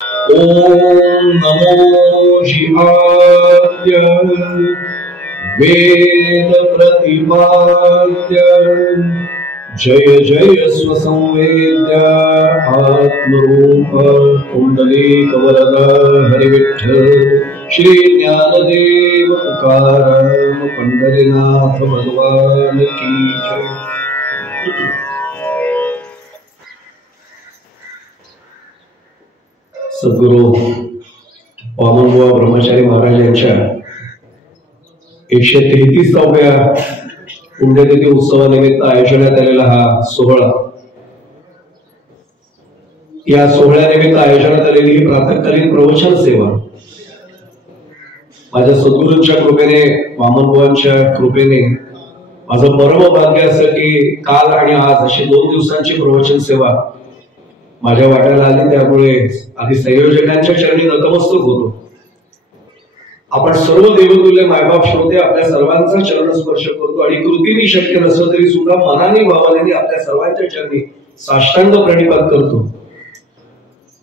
ओम नमो शिवाय वेद प्रतिपाद्य जय जय स्वसंवेद्य आत्मरूप कुंडलीक वरद हरिविठ्ठल श्री ज्ञानदेव तुकाराम पंढरीनाथ भगवान की जय। सद्गुरु वामनबुवा ब्रह्मचारी महाराज यांच्या 133व्या पुण्यतिथी उत्सवानिमित्त आयोजण्यात आलेला हा सोहळा, या सोहळ्यानिमित्त आयोजनात आलेली ही प्रातःकालीन प्रवचन सेवा माझ्या सद्गुरूंच्या कृपेने, वामनबुवांच्या कृपेने माझं परम भाग्य असं की काल आणि आज अशी 2 दिवसांची प्रवचन सेवा माझ्या वाट्याला आली। त्यामुळे आधी संयोजकांच्या चरणी नतमस्तक होतो। आपण सर्व देवतुल्य मायबाप श्रोते आपल्या सर्वांचा चरण स्पर्श करतो आणि कृतीने शक्य नसलं तरी सुद्धा मनाने भावनेने आपल्या सर्वांच्या चरणी साष्टांग प्रणिपात करतो।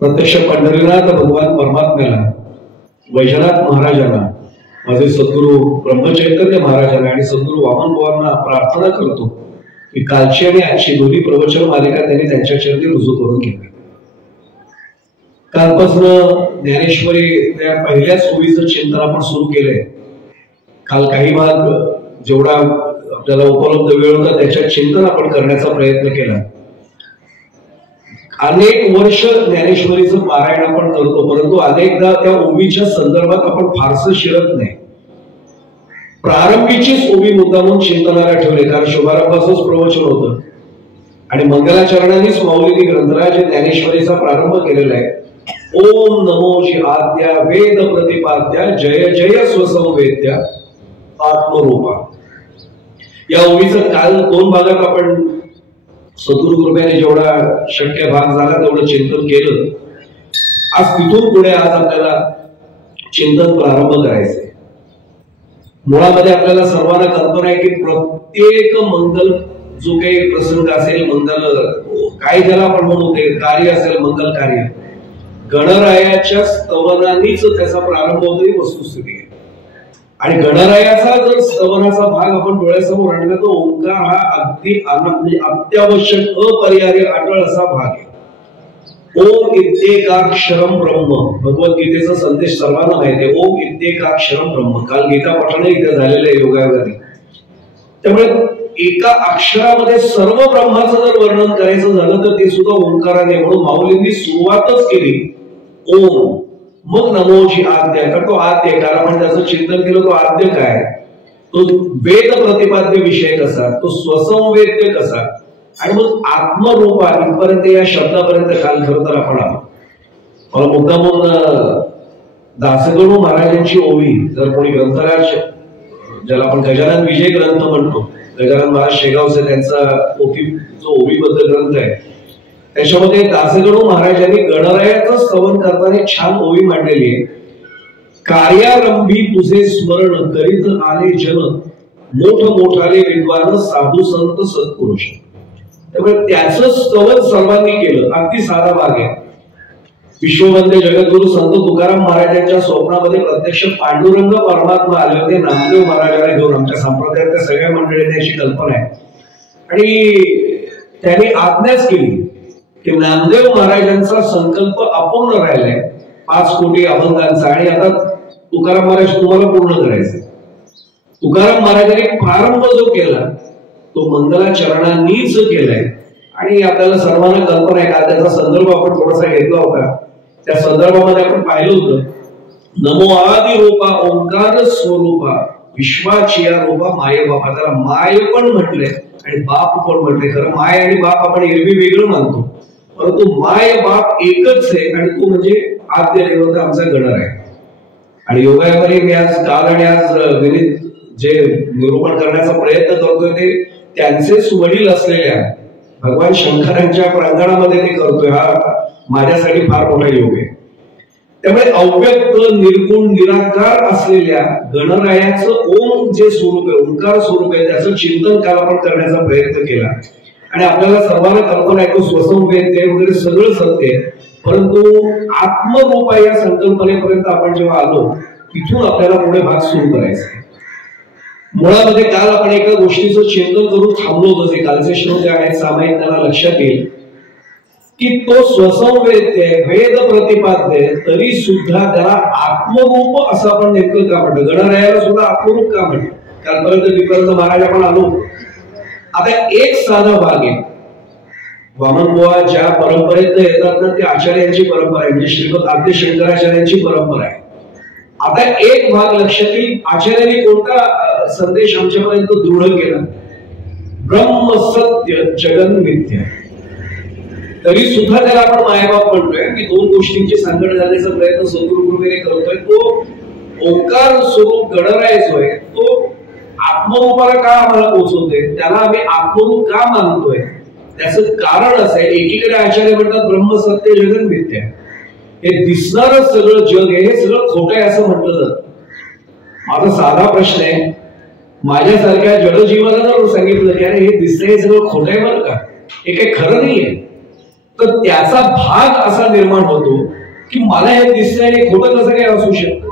प्रत्यक्ष पंढरीनाथ भगवान परमात्म्याला, वैजनाथ महाराजांना, माझे सद्गुरू ब्रह्मचैतन्य महाराजांना आणि सद्गुरू वामनबुवांना प्रार्थना करतो की कालची आणि आजची दोन्ही प्रवचन मालिका त्यांनी त्यांच्या चरणी रुजू करून घ्यावी। कालपासून ज्ञानेश्वरी त्या पहिल्याच ओवीचं चिंतन आपण सुरू केलंय। काल काही भाग जेवढा आपल्याला उपलब्ध वेळ होता त्याच्यात चिंतन आपण करण्याचा प्रयत्न केला। अनेक वर्ष ज्ञानेश्वरीचं पारायण आपण करतो, परंतु अनेकदा त्या ओवीच्या संदर्भात आपण फारसं शिरत नाही। प्रारंभीचीच ओवी मुद्दामून चिंतनाला ठेवले, कारण शुभारंभाचंच प्रवचन होतं आणि मंगलाचरणानेच माऊलींनी ग्रंथराज ज्ञानेश्वरीचा प्रारंभ केलेला आहे। ओम नमो शिवाद्या वेद प्रतिपाद्या जय जय स्वसंवेद्य आत्मरूपा। या ओवीचं काल 2 भागात आपण सद्गुरु कृपेने जेवढा शक्य भाग झाला तेवढं चिंतन केलं। आज तिथून पुढे आज आपल्याला चिंतन प्रारंभ करायचंय। मुळामध्ये आपल्याला सर्वांना कल्पना आहे की प्रत्येक मंगल जो काही प्रसंग असेल, मंगल काय ज्याला आपण म्हणू ते कार्य असेल, मंगल कार्य, गणरायाच्या स्तवनानेच त्याचा प्रारंभ होतो ही वस्तुस्थिती आहे। आणि गणरायाचा जर स्तवनाचा भाग आपण डोळ्यासमोर आणला तर ओंकार हा अगदी म्हणजे अत्यावश्यक अपरिहार्य अटळ असा भाग आहे। ओम इत्येकाक्षरम ब्रह्म, भगवद्गीतेचा संदेश सर्वांना माहिती आहे। ओम इत्येकाक्षरम ब्रह्म, काल गीता पठण इथे झालेलं आहे योगायोगाने। त्यामुळे एका अक्षरामध्ये सर्व ब्रह्माचं जर वर्णन करायचं झालं तर ते सुद्धा ओंकाराने, म्हणून माऊलींनी सुरुवातच केली ओम, मग नमोची आद्य, कारण तो आद्य, कारण आपण त्याचं चिंतन केलं तो आद्य काय, तो वेद प्रतिपाद्य विषय कसा, तो स्वसंवेद्य कसा, आणि मग आत्मरूपा इथपर्यंत या शब्दापर्यंत काल खरं तर आपण आलो। मला मुद्दामून दासगणू महाराजांची ओवी, जर कोणी ग्रंथराज ज्याला आपण गजानन विजय ग्रंथ म्हणतो, गजानन महाराज शेगावचे त्यांचा जो ओवीबद्ध ग्रंथ आहे त्याच्यामध्ये दासगणू महाराजांनी गणरायाचं स्तवन करताना छान ओवी मांडलेली आहे। कार्यारंभी तुझे स्मरण करीत आले जन, मोठ मोठाले विद्वान साधू संत सत्पुरुष। त्यामुळे त्याचं स्तवन सर्वांनी केलं। अगदी साधा भाग आहे। विश्ववंद्य जगद्गुरु संत तुकाराम महाराजांच्या स्वप्नामध्ये प्रत्यक्ष पांडुरंग परमात्मा आले होते नामदेव महाराजांना घेऊन। आमच्या संप्रदायातल्या सगळ्या मंडळींनी अशी कल्पना आहे आणि त्यांनी आज्ञाच केली की नामदेव महाराजांचा संकल्प अपूर्ण राहिलाय 5 कोटी अभंगांचा, आणि आता तुकाराम महाराज तुम्हाला पूर्ण करायचे। तुकाराम महाराजांनी प्रारंभ जो केला तो मंगलाचरणांनीच केलाय आणि आपल्याला सर्वांना कल्पना आहे का त्याचा संदर्भ आपण थोडासा घेतला होता। त्या संदर्भामध्ये आपण पाहिलं होतं नमो आदि रूपा ओंकार स्वरूपा विश्वाचिया रूपा माय बापा, त्याला माय पण म्हटलंय आणि बाप पण म्हटलंय। खरं माय आणि बाप आपण एरवी वेगळं मानतो, परंतु माय बाप एकच आहे आणि तो म्हणजे आद्य देवता आमचा गणर आहे। आणि योगायोगाने मी आज काल आणि आज विनीत जे निरूपण करण्याचा प्रयत्न करतोय ते त्यांचेच वडील असलेल्या भगवान शंकरांच्या प्रांगणामध्ये ते करतोय। हा माझ्यासाठी फार मोठा योग आहे। त्यामुळे अव्यक्त निर्गुण निराकार असलेल्या गणरायाचं ओम जे स्वरूप आहे, ओंकार स्वरूप आहे, त्याचं चिंतन काल आपण करण्याचा प्रयत्न केला आणि आपल्याला सर्वांना कल्पना आहे तो स्वसंवेद ते वगैरे सगळं सत्य आहे, परंतु आत्मरूपा या संकल्पनेपर्यंत आपण जेव्हा आलो तिथून आपल्याला पुढे भाग सुरू करायचा आहे. मुळामध्ये काल आपण एका गोष्टीचं चिंतन करून थांबलो होतो, जे कालचे श्रोते आहेत सामायिक त्यांना लक्षात येईल की तो स्वसंवेद्य वेद प्रतिपाद्य तरी सुद्धा त्याला आत्मरूप असं आपण नेमकं का म्हणतो. गणरायाला सुद्धा आत्मरूप का म्हणतो, कालपर्यंत विपर्यंत महाराज आपण आलो. आता एक साधा भाग आहे, वामन बुवा ज्या परंपरेत येतात ना ती आचार्यांची परंपरा आहे, म्हणजे श्रीमद आद्य शंकराचार्यांची परंपरा आहे. आता एक भाग लक्षात येईल, आचार्यांनी कोणता संदेश आमच्यापर्यंत दृढ केला, ब्रह्म सत्य जगन मिथ्या. तरी सुद्धा त्याला आपण मायबाप म्हणतोय की दोन गोष्टींची सांगड घालण्याचा प्रयत्न सद्गुरुकृपेने करतोय. तो ओंकार स्वरूप गणराय जो आहे तो आत्मरूपाला का आम्हाला पोहोचवते, त्याला आम्ही आत्मरूप का मानतोय, त्याचं कारण असं आहे. एकीकडे आचार्य म्हणतात ब्रह्म सत्य जगन मिथ्या, हे दिसणारं सगळं जग आहे हे सगळं खोटं आहे असं म्हटलं जातं. माझा साधा प्रश्न आहे, माझ्यासारख्या जडजीवाला जर सांगितलं की अरे हे दिसतंय हे सगळं खोटं आहे बरं का, हे काही खरं नाहीये, तर त्याचा भाग असा निर्माण होतो की मला हे दिसतंय आणि खोटं कसं काय असू शकतं.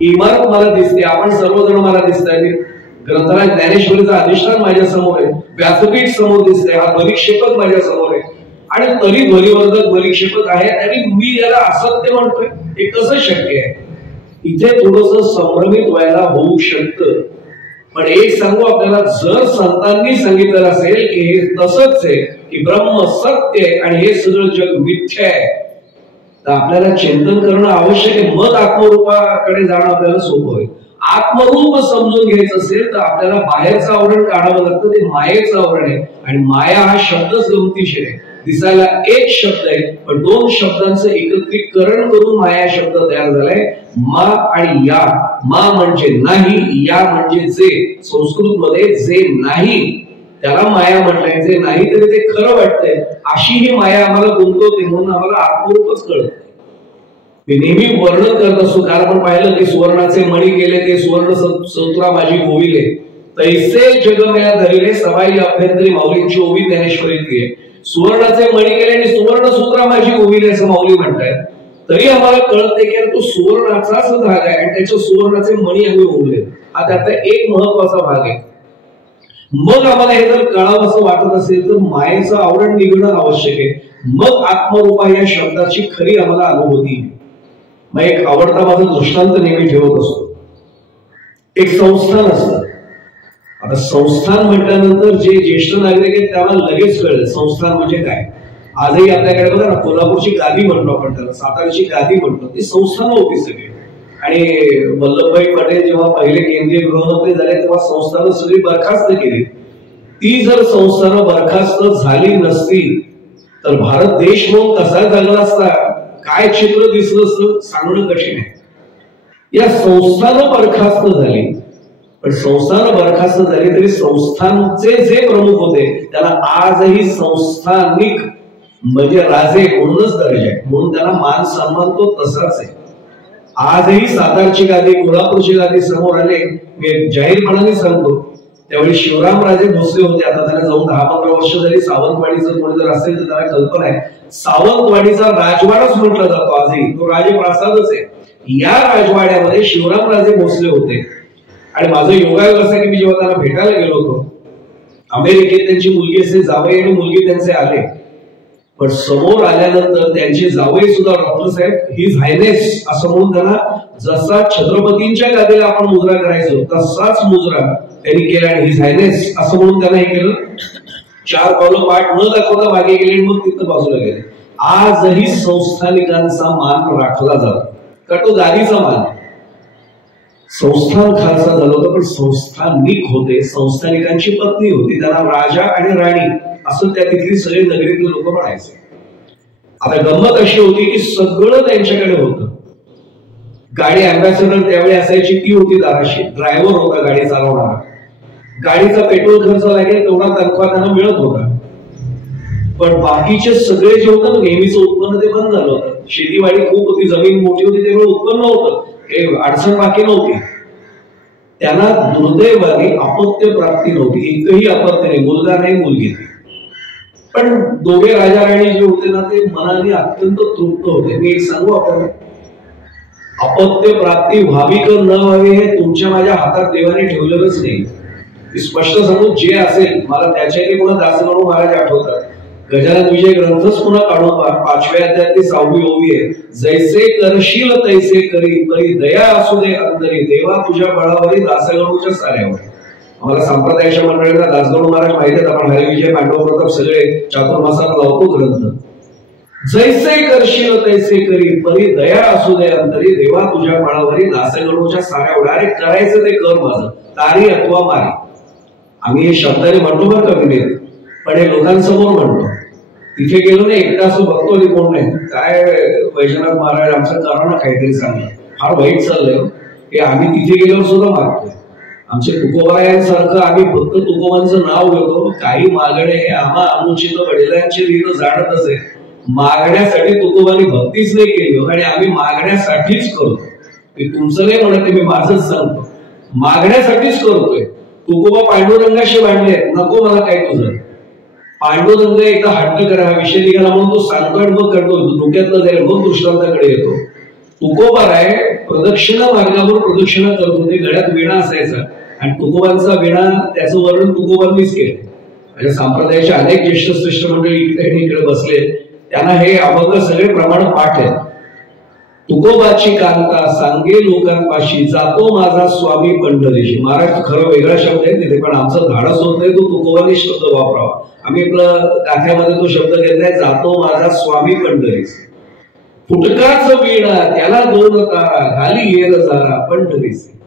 इमारत मला दिसते, आपण सर्वजण मला दिसताय, ग्रंथराज ज्ञानेश्वरीचा अधिष्ठान माझ्या समोर आहे, व्यासपीठ समोर दिसतंय, हा ध्वनिक्षेपक माझ्या समोर आहे, आणि तरी ध्वनिवर्धक ध्वनिक्षेपक आहे आणि मी याला असत्य म्हणतोय, हे कसं शक्य आहे. इथे थोडस संभ्रमित व्हायला होऊ शकतं. पण एक सांगू आपल्याला, जर संतांनी सांगितलं असेल की हे तसंच आहे की ब्रह्म सत्य आहे आणि हे सगळं जग मिथ्या आहे, तर आपल्याला चिंतन करणं आवश्यक आहे. मग आत्मरूपाकडे जाणं आपल्याला सोपं होईल. आत्मरूप समजून घ्यायचं असेल तर आपल्याला बाहेरचं आवरण काढावं लागतं, ते मायेचं आवरण आहे. आणि माया हा शब्दच गमतीशीर आहे, दिसायला एक शब्द आहे पण दोन शब्दांचं एकत्रीकरण करून माया शब्द तयार झालाय. मा आणि या, मा म्हणजे नाही, या म्हणजे जे. संस्कृत मध्ये जे नाही त्याला माया म्हटलंय, जे नाही तरी ते खरं वाटतंय, अशी ही माया आम्हाला गुंतवते, म्हणून आम्हाला आत्मरूपच कळत. मी नेहमी वर्णन करत असतो, काल आपण पाहिलं की सुवर्णाचे मणी गेले ते सुवर्ण संतुरा माझी गोविले, तैसे जगमेला धरिले सवाई अभ्यंतरी माऊलींची ओवी ज्ञानेश्वरीतली आहे. सुवर्णाचे मणी गेले आणि सुवर्ण सूत्रा माझी गोविले असं माऊली म्हणतायत. तरी आम्हाला कळते की तो सुवर्णाचाच धागा आहे आणि त्याच्या सुवर्णाचे मणी आम्ही ओवले, हा त्याचा एक महत्वाचा भाग आहे. मग आम्हाला हे जर कळावं असं वाटत असेल तर मायेचं आवरण निघणं आवश्यक आहे. मग आत्मरूपा या शब्दाची खरी आम्हाला अनुभूती. मग एक आवडता माझा दृष्टांत नेहमी ठेवत असतो. एक संस्थान असतं. आता संस्थान म्हटल्यानंतर जे ज्येष्ठ नागरिक आहेत त्यांना लगेच कळलं संस्थान म्हणजे काय. आजही आपल्याकडे बघा ना, कोल्हापूरची गादी म्हणतो आपण त्याला, सातारची गादी म्हणतो, ती संस्थानं होती सगळी. आणि वल्लभभाई पटेल जेव्हा पहिले केंद्रीय गृहमंत्री झाले तेव्हा संस्थानं सगळी बरखास्त केली. ती जर संस्थानं बरखास्त झाली नसती तर भारत देश म्हणून कसा जगला असता, काय चित्र दिसलं असतं सांगणं कठीण आहे. या संस्थानं बरखास्त झाली, पण संस्थानं बरखास्त झाली तरी संस्थांचे जे प्रमुख होते त्याला आजही संस्थानिक म्हणजे राजे म्हणूनच दर्जा आहे, म्हणून त्यांना मान सन्मान तो तसाच आहे. आजही सातारची गादी, कोल्हापूरची गादी समोर आले, मी जाहीरपणाने सांगतो, त्यावेळी शिवरामराजे भोसले होते. आता त्यांना जाऊन 10-15 वर्ष झाली. सावंतवाडीचं कोणी जर असेल तर त्याला कल्पना आहे, सावंतवाडीचा राजवाडाच म्हटला जातो आजही, तो राजप्रासादच आहे. या राजवाड्यामध्ये शिवरामराजे भोसले होते. आणि माझं योगायोग असं की मी जेव्हा त्यांना भेटायला गेलो होतो, अमेरिकेत त्यांची मुलगी असे जावई आणि मुलगी त्यांचे आले, पण समोर आल्यानंतर त्यांचे जावई सुद्धा डॉक्टर साहेब हिज हायनेस असं म्हणून त्यांना, जसा छत्रपतींच्या गादीला आपण मुजरा करायचो तसाच मुजरा त्यांनी केला आणि हिज हायनेस असं म्हणून त्यांना हे केलं. 4 पावलं पाठ न दाखवता मागे गेले आणि मग तिथं बाजूला गेले. आजही संस्थानिकांचा मान राखला जातो का, तो गादीचा मान. संस्थान खालसा झालं होतं पण संस्थानिक होते, संस्थानिकांची पत्नी होती, त्यांना राजा आणि राणी असं त्या तिथली सगळे नगरीतले लोक म्हणायचे. आता गंमत अशी होती की सगळं त्यांच्याकडे होतं. गाडी अँबॅसेडर त्यावेळी असायची, ती होती दाराशी, ड्रायव्हर होता गाडी चालवणारा, गाडीचा पेट्रोल खर्च लागेल तेवढा तनखा त्यांना मिळत होता. पण बाकीचे सगळे जे होतं नेहमीचं उत्पन्न ते बंद झालं होतं. शेतीवाडी खूप होती, जमीन मोठी होती, त्यामुळे उत्पन्न होतं, अडचण बाकी नव्हती. त्यांना दुर्दैवाने अपत्य प्राप्ती नव्हती, एकही अपत्य नाही, मुलगा नाही मुलगी. पण दोघे राजा राणी जे होते ना ते मनाने अत्यंत तृप्त होते. मी एक सांगू आपण, अपत्य प्राप्ती व्हावी का न व्हावी हे तुमच्या माझ्या हातात देवाने ठेवलेलंच नाही. स्पष्ट सांगू, जे असेल मला त्याच्याने पुन्हा दासगणू महाराज आठवतात. गजानन विजय ग्रंथच पुन्हा काढून 5व्या अध्यायातली 6वी ओवी आहे. जैसे करशील तैसे करी, परी दया असू दे अंतरी, देवा तुझ्या बळावरी दासगणूच्या साऱ्यावर. आम्हाला संप्रदायाच्या मंडळींना दासगणू महाराज माहिती आहेत. आपण हरिविजय पांडव प्रताप सगळे चातुर्मासात लावतो ग्रंथ. जैसे करशील तैसे करी, परी दया असू दे अंतरी, देवा तुझ्या बळावरी दासगणूच्या साऱ्यावर. अरे करायचं ते कर माझं, तारी अथवा मारी. आम्ही हे शब्दाने म्हणतो बरं का विवेक, पण हे लोकांसमोर म्हणतो. तिथे गेलो ना एकटा असं बघतो आणि कोण नाही, काय वैजनाथ महाराज आमचं करा ना काहीतरी सांगा, फार वाईट चाललंय हे. आम्ही तिथे गेल्यावर सुद्धा मागतोय. आमचे तुकोबारायांसारखं आम्ही फक्त तुकोबांचं नाव घेतो. काही मागणे हे आम्हा अनुचित वडिलांची रीत जाणत असे. मागण्यासाठी तुकोबांनी भक्तीच नाही केली आणि आम्ही मागण्यासाठीच करतो. मी तुमचं नाही म्हणत, मी माझंच सांगतो, मागण्यासाठीच करतोय. तुकोबा पांडुरंगाशी भांडले, नको मला काय तुझं. पांडुरंग एकदा हट्ट करा, हा विषय निघाला म्हणून तो सांगतोय, मग करतो, डोक्यात न जाईल, मग दृष्टांताकडे येतो. तुकोबा आहे प्रदक्षिणा मार्गावर प्रदक्षिणा करत होते, गळ्यात विणा असायचा आणि तुकोबांचा विणा त्याचं वर्णन तुकोबांनीच केलं. म्हणजे संप्रदायाचे अनेक ज्येष्ठ श्रेष्ठ मंडळी इकडे बसले, त्यांना हे अभंग सगळे प्रमाण पाठ आहे. तुकोबाची कांता सांगे लोकांपाशी, जातो माझा स्वामी पंढरीशी. महाराज खरं वेगळा शब्द आहे तिथे, पण आमचं धाडस होत नाही तो तुकोबांनी शब्द वापरावा. आम्ही आपलं गाथ्यामध्ये तो शब्द घेतलाय, जातो माझा स्वामी पंढरीशी. फुटकाच वीणा त्याला 2 तारा, घाली येर जारा पंढरीशी.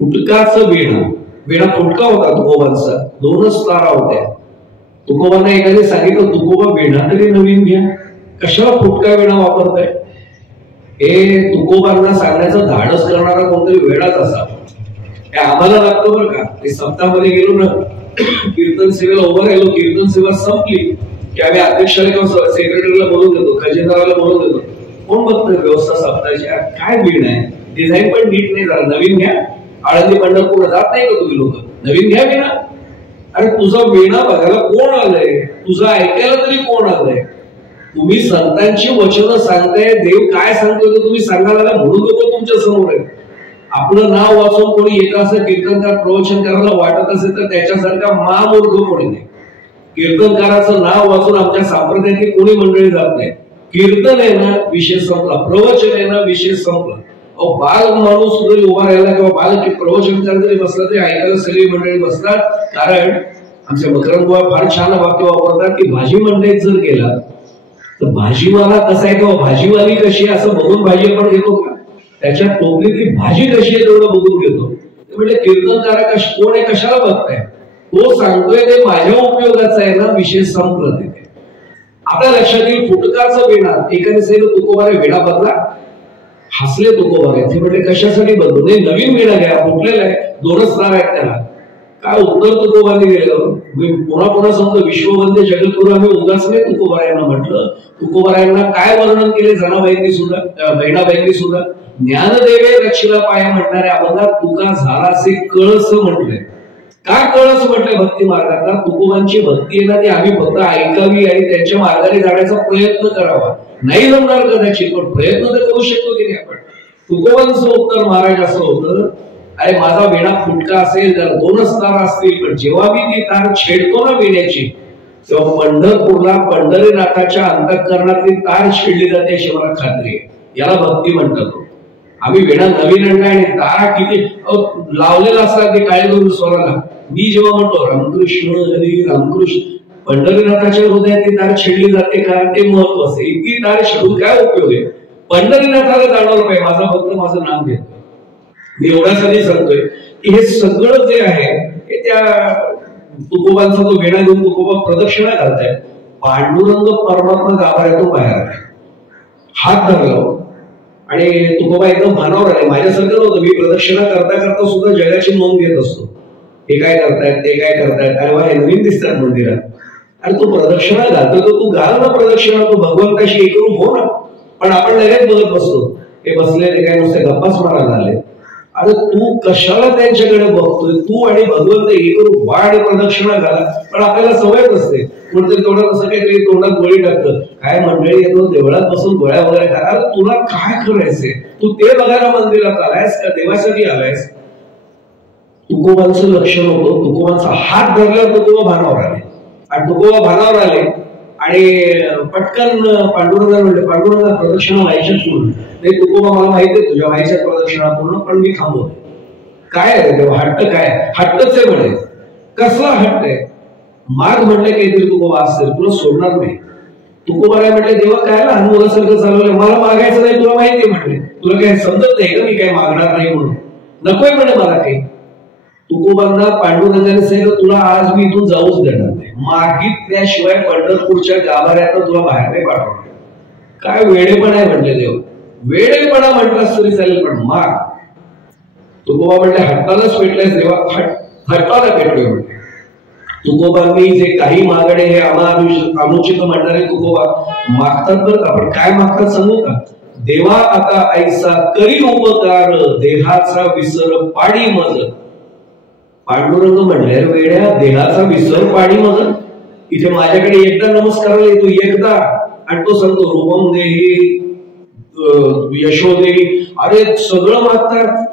फुटकाच वीणा, वीणा फुटका होता तुकोबांचा, 2च तारा होत्या. तुकोबांना एखादे सांगितलं, तुकोबा वीणा तरी नवीन घ्या, कशाला फुटका वीणा वापरताय. हे तुकोबांना सांगण्याचं धाडस करणारा कोणतरी वेळाच असा. हे आम्हाला लागतं बरं का. ते सप्ताहामध्ये गेलो ना, कीर्तन सेवेला उभं राहिलो, कीर्तन सेवा संपली की आम्ही अध्यक्षाला किंवा सेक्रेटरीला बोलून देतो, खजिनदाराला बोलून देतो. कोण बघतोय व्यवस्था सप्ताहाची, काय वीण आहे, डिझाईन पण नीट नाही, जरा नवीन घ्या. आळंदी पंढरपूरला जात नाही का तुम्ही लोक, नवीन घ्या वीणा. अरे तुझा वीणा बघायला कोण आलंय, तुझं ऐकायला तरी कोण आलंय. तुम्ही संतांची वचनं सांगताय, देव काय सांगतोय तुम्ही सांगायला, म्हणून लोक तुमच्या समोर आहेत. आपलं नाव वाचून कोणी येत असं कीर्तनकार प्रवचन करायला वाटत असेल तर त्याच्यासारखा महामूर्ख कोणी नाही. कीर्तनकाराचं नाव वाचून आमच्या संप्रदायातली कोणी मंडळी जात नाही. कीर्तन आहे ना विषय संपला, प्रवचन आहे ना विषय संपला. बाल माणूस जरी उभा राहिला किंवा बाल प्रवचनकार जरी बसला तरी ऐकायला सगळी मंडळी बसतात. कारण आमच्या मकरंद बुवा फार छान वाक्य वापरतात की भाजी मंडईत जर गेला तर भाजीवाला कसा आहे किंवा भाजीवाली कशी आहे असं बघून भाजी आपण घेतो का, त्याच्या टोपलीतली भाजी कशी आहे तेवढं बघून घेतो. म्हणजे कीर्तनकार कोण आहे कशाला बघताय, तो सांगतोय ते माझ्या उपयोगाचा आहे ना, विषय संपला तिथे. आता लक्षात येईल फुटकाचं विणा. एकाने सांगितलं तुकोबारे विणा बदला, हसले तुकोबारे. ते म्हटले कशासाठी बदलू, नाही नवीन विणा घ्या, फुटलेला आहे, 2च तार आहेत त्याला. काय उत्तर तुकोबांनी दिलं. पुन्हा पुन्हा समजा विश्ववंद्य जगद्गुरू आम्ही उगाच नाही तुकोबारायांना म्हटलं. तुकोबारायांना काय वर्णन केले जनाबाईंनी सुद्धा, बहिणाबाईंनी सुद्धा. ज्ञानदेवे रक्षिला पाया म्हणणाऱ्या अभंगात तुका झालासे कळस म्हटले. का कळस म्हटले भक्ती मार्गात, तुकोबांची भक्ती आहे ना ती आम्ही फक्त ऐकावी आणि त्यांच्या मार्गाने जाण्याचा प्रयत्न करावा. नाही जमणार कदाचित, पण प्रयत्न तर करू शकतो की नाही आपण. तुकोबांचं उत्तर महाराज असं होतं, अरे माझा विणा फुटका असेल तर 2च तार असतील, पण जेव्हा मी ती तार छेडतो ना विण्याची तेव्हा पंढरपूरला पंढरीनाथाच्या अंतःकरणातली तार छेडली जाते अशी मला खात्री आहे. याला भक्ती म्हणतात. आम्ही विणा नवीन आणला आणि तारा किती लावलेला असतात ते काळे करून स्वराला. मी जेव्हा म्हणतो रामकृष्ण हरी रामकृष्ण, पंढरीनाथाच्या हृदयात तार छेडली जाते का, ते महत्वाचं. इतकी तार छेडून काय उपयोग आहे. पंढरीनाथाला जाणवलं पाहिजे माझा भक्त माझं नाम घेतो. मी एवढ्यासाठी सांगतोय की हे सगळं जे आहे हे त्या तुकोबांचा तो वेणा घेऊन तुकोबा प्रदक्षिणा घालताय. पांडुरंग परमात्मा गाभाऱ्यात तो बाहेर हात धरला आणि तुकोबा एकदम भानावर आले. माझ्यासारखं नव्हतं, मी प्रदक्षिणा करता करता सुद्धा जगाची नोंद घेत असतो. हे काय करतायत, ते काय करतायत, अरे वा हे नवीन दिसतात मंदिरात. अरे तू प्रदक्षिणा घालतो तर तू घाल ना प्रदक्षिणा, तू भगवंताशी एकरूप हो ना. पण आपण लगेच बघत बसतो, हे बसले ते काय नुसते गप्पाच मारायला आले. अरे तू कशाला त्यांच्याकडे बघतोय, तू आणि भगवंत एकरूप व्हा आणि प्रदक्षिणा घाला. पण आपल्याला सवयच असते कोणतरी तोंडात असं काहीतरी तोंडात गोळी टाकतं, काय मंडळी येतो देवळात बसून गोळ्या वगैरे खायला, तुला काय करायचंय? तू ते बघायला मंदिरात आलायस का देवासाठी आलायस? तुकोबांचं लक्षण होतं, तुकोबांचा हात धरल्यावर तुकोबा भानावर आले आणि तुकोबा भानावर आले आणि पटकन पांडुरंगाला म्हणले, पांडुरंगा प्रदक्षिणा व्हायच्याच म्हणून. ते तुकोबा मला माहिती आहे तुझ्या व्हायच्या प्रदक्षिणा पूर्ण, पण मी थांबवते. काय आहे तेव्हा हट्ट? काय हट्टच आहे म्हणे. कसला हट्ट आहे? माग म्हणले काहीतरी तुकोबा असेल, तुला सोडणार नाही. तुकोबाला म्हटले, देवा काय लहान मुलासारखं चालवलंय, मला मागायचं नाही, तुला माहिती म्हटले, तुला काय समजत नाही का मी काय मागणार नाही म्हणून? नकोय म्हणे मला काही. तुकोबांना पांडुरंगाने सांगितलं, तुला आज मी इथून जाऊच देणार नाही, मागितल्याशिवाय पंढरपूरच्या गाभाऱ्यात तुला बाहेर नाही पाठवणार. काय वेडेपणा आहे म्हटले देव. वेडेपणा म्हटलास तरी चालेल, पण माग. तुकोबा म्हटले, हट्टालाच पेटलायस देवा, हट्टाला पेटलोय म्हटले. तुकोबांनी जे काही मागणे हे अनुचित म्हणणारे तुकोबा मागतात बरं का, पण काय मागतात सांगू का? देवा आता ऐसा करी उपकार, देहाचा विसर पाडी मज. पांडुरंग म्हणले, वेड्या देहाचा विसर पाडी मज. इथे माझ्याकडे एकदा नमस्काराला येतो, एकदा, आणि तो सांगतो रूपम देही यशोदेही. अरे सगळं मागतात,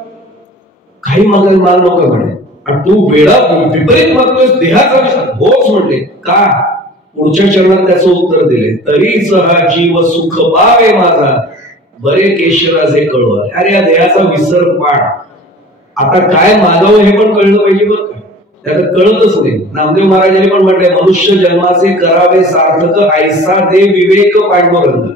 काही मागायला माल नको म्हणे. आणि तू वेळा विपरीत मागतोय देहाचा विसर. होच म्हटले का? पुढच्या चरणात त्याचं उत्तर दिले, तरीच हा जीव सुख पावे माझा, बरे केशराजे कळवा. अरे या देहाचा विसर पाड. आता काय मागावं हे पण कळलं पाहिजे बरं का, त्याला कळतच नाही. नामदेव महाराजांनी पण म्हटलंय, मनुष्य जन्माचे करावे सार्थक, ऐसा दे विवेक पांडुरंग.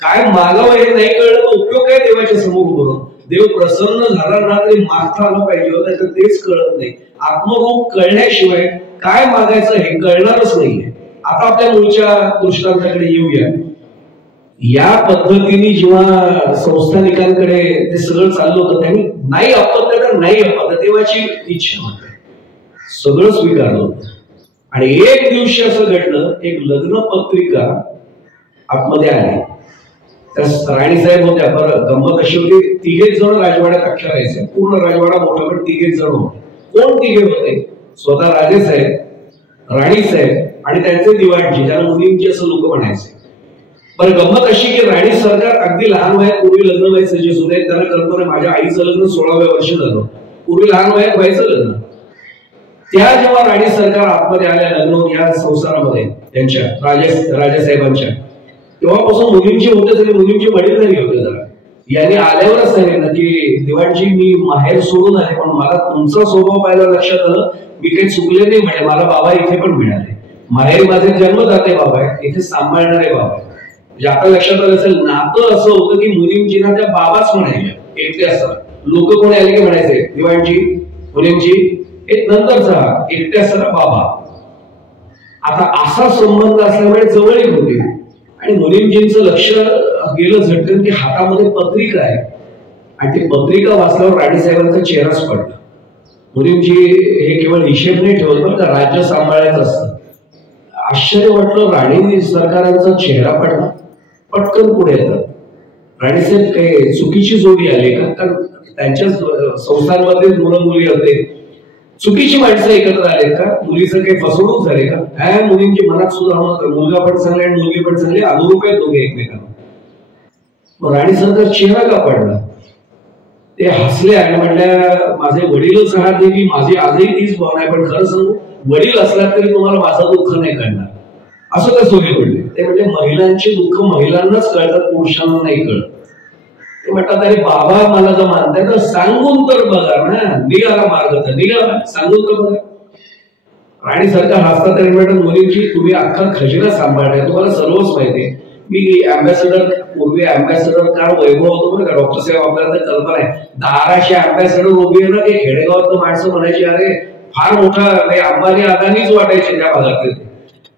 काय मागावं हे नाही कळलं तर उपयोग काय देवाच्या समोर उभं? देव प्रसन्न झाला ना तरी मागता आलं पाहिजे, तर तेच कळत नाही. आत्मरूप कळण्याशिवाय काय मागायचं हे कळणारच नाहीये. आता आपल्या मूळच्या दृष्टांताकडे येऊया. या पद्धतीने जेव्हा संस्थानिकांकडे ते सगळं चाललं होतं, त्यांनी नाही अपत्य तर नाही अपत्य, देवाची इच्छा सगळं स्वीकारलं होतं. आणि एक दिवशी असं घडलं, एक लग्न पत्रिका आतमध्ये आली. त्या राणीसाहेब होत्या. बरं गंमत अशी होती, तिघेच जण राजवाड्यात अख्ख्या राहायचे. पूर्ण राजवाडा मोठा, पण तिघेच जण होते. कोण तिघे होते? स्वतः राजेसाहेब, राणीसाहेब आणि त्यांचे दिवाणजी, ज्याला मुलींची असं लोक म्हणायचे. बरं गंमत अशी की राणी सरकार अगदी लहान वयात, पूर्वी लग्न व्हायचं जे सुद्धा त्याला कल्पना, माझ्या आईचं लग्न 16व्या वर्षी झालं. पूर्वी लहान वयात व्हायचं लग्न. त्या जेव्हा राणी सरकार आतमध्ये आल्या लग्न या संसारामध्ये त्यांच्या राजेसाहेबांच्या, तेव्हापासून मुलींची होते तरी मुलींची वडीलधारी होते. जरा यांनी आल्यावरच सांगितलं की दिवाणजी मी माहेर सोडून आले, पण मला तुमचा स्वभाव पाहायला लक्षात आलं, मी काही चुकले नाही म्हणे, मला बाबा इथे पण मिळाले. माहेर माझे जन्मदाते बाबा आहे, इथे सांभाळणारे बाबा आहे. म्हणजे आता लक्षात आलं असेल, नातं असं होतं की मुलींजींना त्या बाबाच म्हणायच्या एकटे असतात. लोक कोणी आले की म्हणायचे दिवाणजी, मुलींची एक नंतरचा एकटे असताना बाबा. आता असा संबंध असल्यामुळे जवळीक होती. आणि मुलींजींचं लक्ष गेलं झटकन की हातामध्ये पत्रिका आहे, आणि ती पत्रिका वाचल्यावर राणीसाहेबांचा चेहराच पडला. मुलींजी हे केवळ हिशेब नाही ठेवत बरं का, राज्य सांभाळायचं असतं. आश्चर्य वाटलं, राणी सरकारांचा चेहरा पडला. पटकन पुढे येतात. राणीसाहेब काही चुकीची जोडी आली का? कारण त्यांच्या संस्थांमध्ये मुलं मुली होते, चुकीची माणसं एकत्र आले का? मुलीचं काही फसवणूक झाले का? ह्या मुलींची मनात सुद्धा मुलगा पण चांगले आणि मुलगी पण चांगली, अनुरूप आहेत दोघे एकमेकांना. मग राणी सरकार चेहरा का पडला? ते हसले आणि म्हणल्या, माझे वडीलच आहात देवी, माझी आजही तीच भावना आहे, पण खरं सांगू वडील असला तरी तुम्हाला माझं दुःख नाही कळणार. असं कसं पडले? ते म्हणजे महिलांची दुःख महिलांनाच कळतात, पुरुषांना नाही कळत. ते म्हणतात, अरे बाबा मला जर मानताय तर सांगून तर बघा ना, निघाला मार्ग तर निघाला, सांगून तर बघा. राणी सरकार हसतात तरी म्हणतात, मुलींची तुम्ही अख्खा खजिना सांभाळताय, तुम्हाला सर्वच माहिती आहे. मी अँबॅसेडर, पूर्वी अँबॅसेडर काय वैभव होतो बरं का, डॉक्टर साहेब आपल्याला तर कल्पना आहे. 1200 अँबॅसेडर उभी आहे ना, ते खेडेगावात माणसं म्हणायची, अरे फार मोठा अंबानी अदानीच वाटायचे त्या भागातले,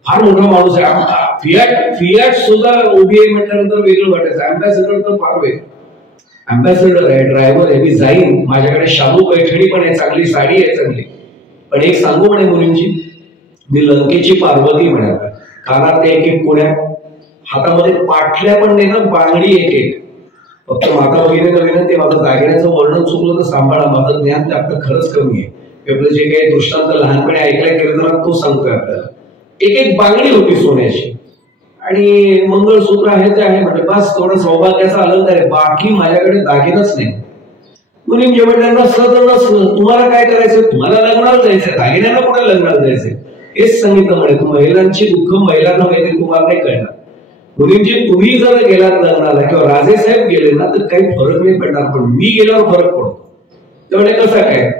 फार मोठा माणूस आहे. फियाट सुद्धा उभी आहे म्हटल्यानंतर वेगळं वाटायचं. अँबॅसेडर तर फार वेगळं. अँबॅसेडर आहे, ड्रायव्हर आहे, मी जाईन, माझ्याकडे शालू पैठणी पण आहे, चांगली साडी आहे चांगली, पण एक सांगू म्हणे मुलींची, मी लंकेची पार्वती म्हणाला. कानात एक एक कोण्या, हातामध्ये पाटल्या पण नाही ना, बांगडी एक एक. फक्त माता भगिनीला विनंती, माझं दागिन्याचं वर्णन चुकलं तर सांभाळा, माझं ज्ञान त्यात खरंच कमी आहे. आपलं जे काही दृष्टांत लहानपणी ऐकल्या कीर्तनात तो सांगतोय आपल्याला. एक एक बांगडी होती सोन्याची आणि मंगळसूत्र आहे ते आहे म्हणजे बस थोडं सौभाग्याचा अलंकार आहे, बाकी माझ्याकडे दागिनच नाही. मुलींचे म्हटलं नसलं तर नसलं, तुम्हाला काय करायचं, तुम्हाला लग्नाला जायचंय, दागिन्यांना कुठे लग्नाला जायचंय, हेच सांगितलं म्हणे. महिलांची दुःख महिलांना माहिती, तुम्हाला नाही कळणार. मुलींची तुम्ही जर गेलात लग्नाला किंवा राजेसाहेब गेले ना तर काही फरक नाही पडणार, पण मी गेल्यावर फरक पडतो. त्यामुळे कसं काय,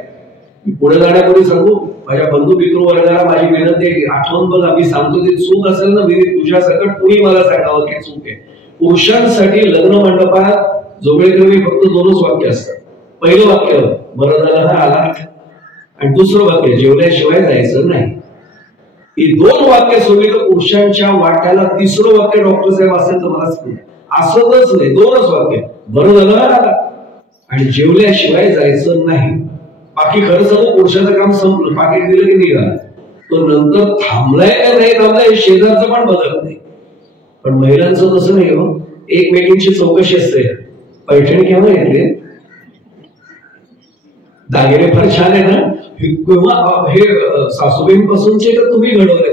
पुढे जाण्यापूर्वी सांगू, माझ्या बंधू मित्र वर्गाला माझी विनंती, आठवण बघ आम्ही सांगतो ते चूक असेल ना तुझ्या सकट कुणी मला सांगावं की चूक आहे. पुरुषांसाठी लग्न मंडपात जोगळेकरवी फक्त 2च वाक्य असतात. पहिलं वाक्य बरं झालं हा आला, आणि दुसरं वाक्य जेवल्याशिवाय जायचं नाही. ही 2 वाक्य सोडली तर पुरुषांच्या वाट्याला 3रं वाक्य डॉक्टर साहेब असेल तर मला असतच नाही. 2च वाक्य, बरं झालं हा आला आणि जेवल्याशिवाय जायचं नाही. बाकी खरं सांगू पुरुषाचं काम संपलं, पाकिट दिलं की निघाला, तो नंतर थांबलाय का नाही थांबलाय हे शेजारचं पण बघत नाही. पण महिलांचं तसं नाही हो, एकमेकींची चौकशी असते. पैठणी केव्हा घेतली, दागिने फार छान आहे ना, हे सासूबाईंपासूनचे तर तुम्ही घडवले,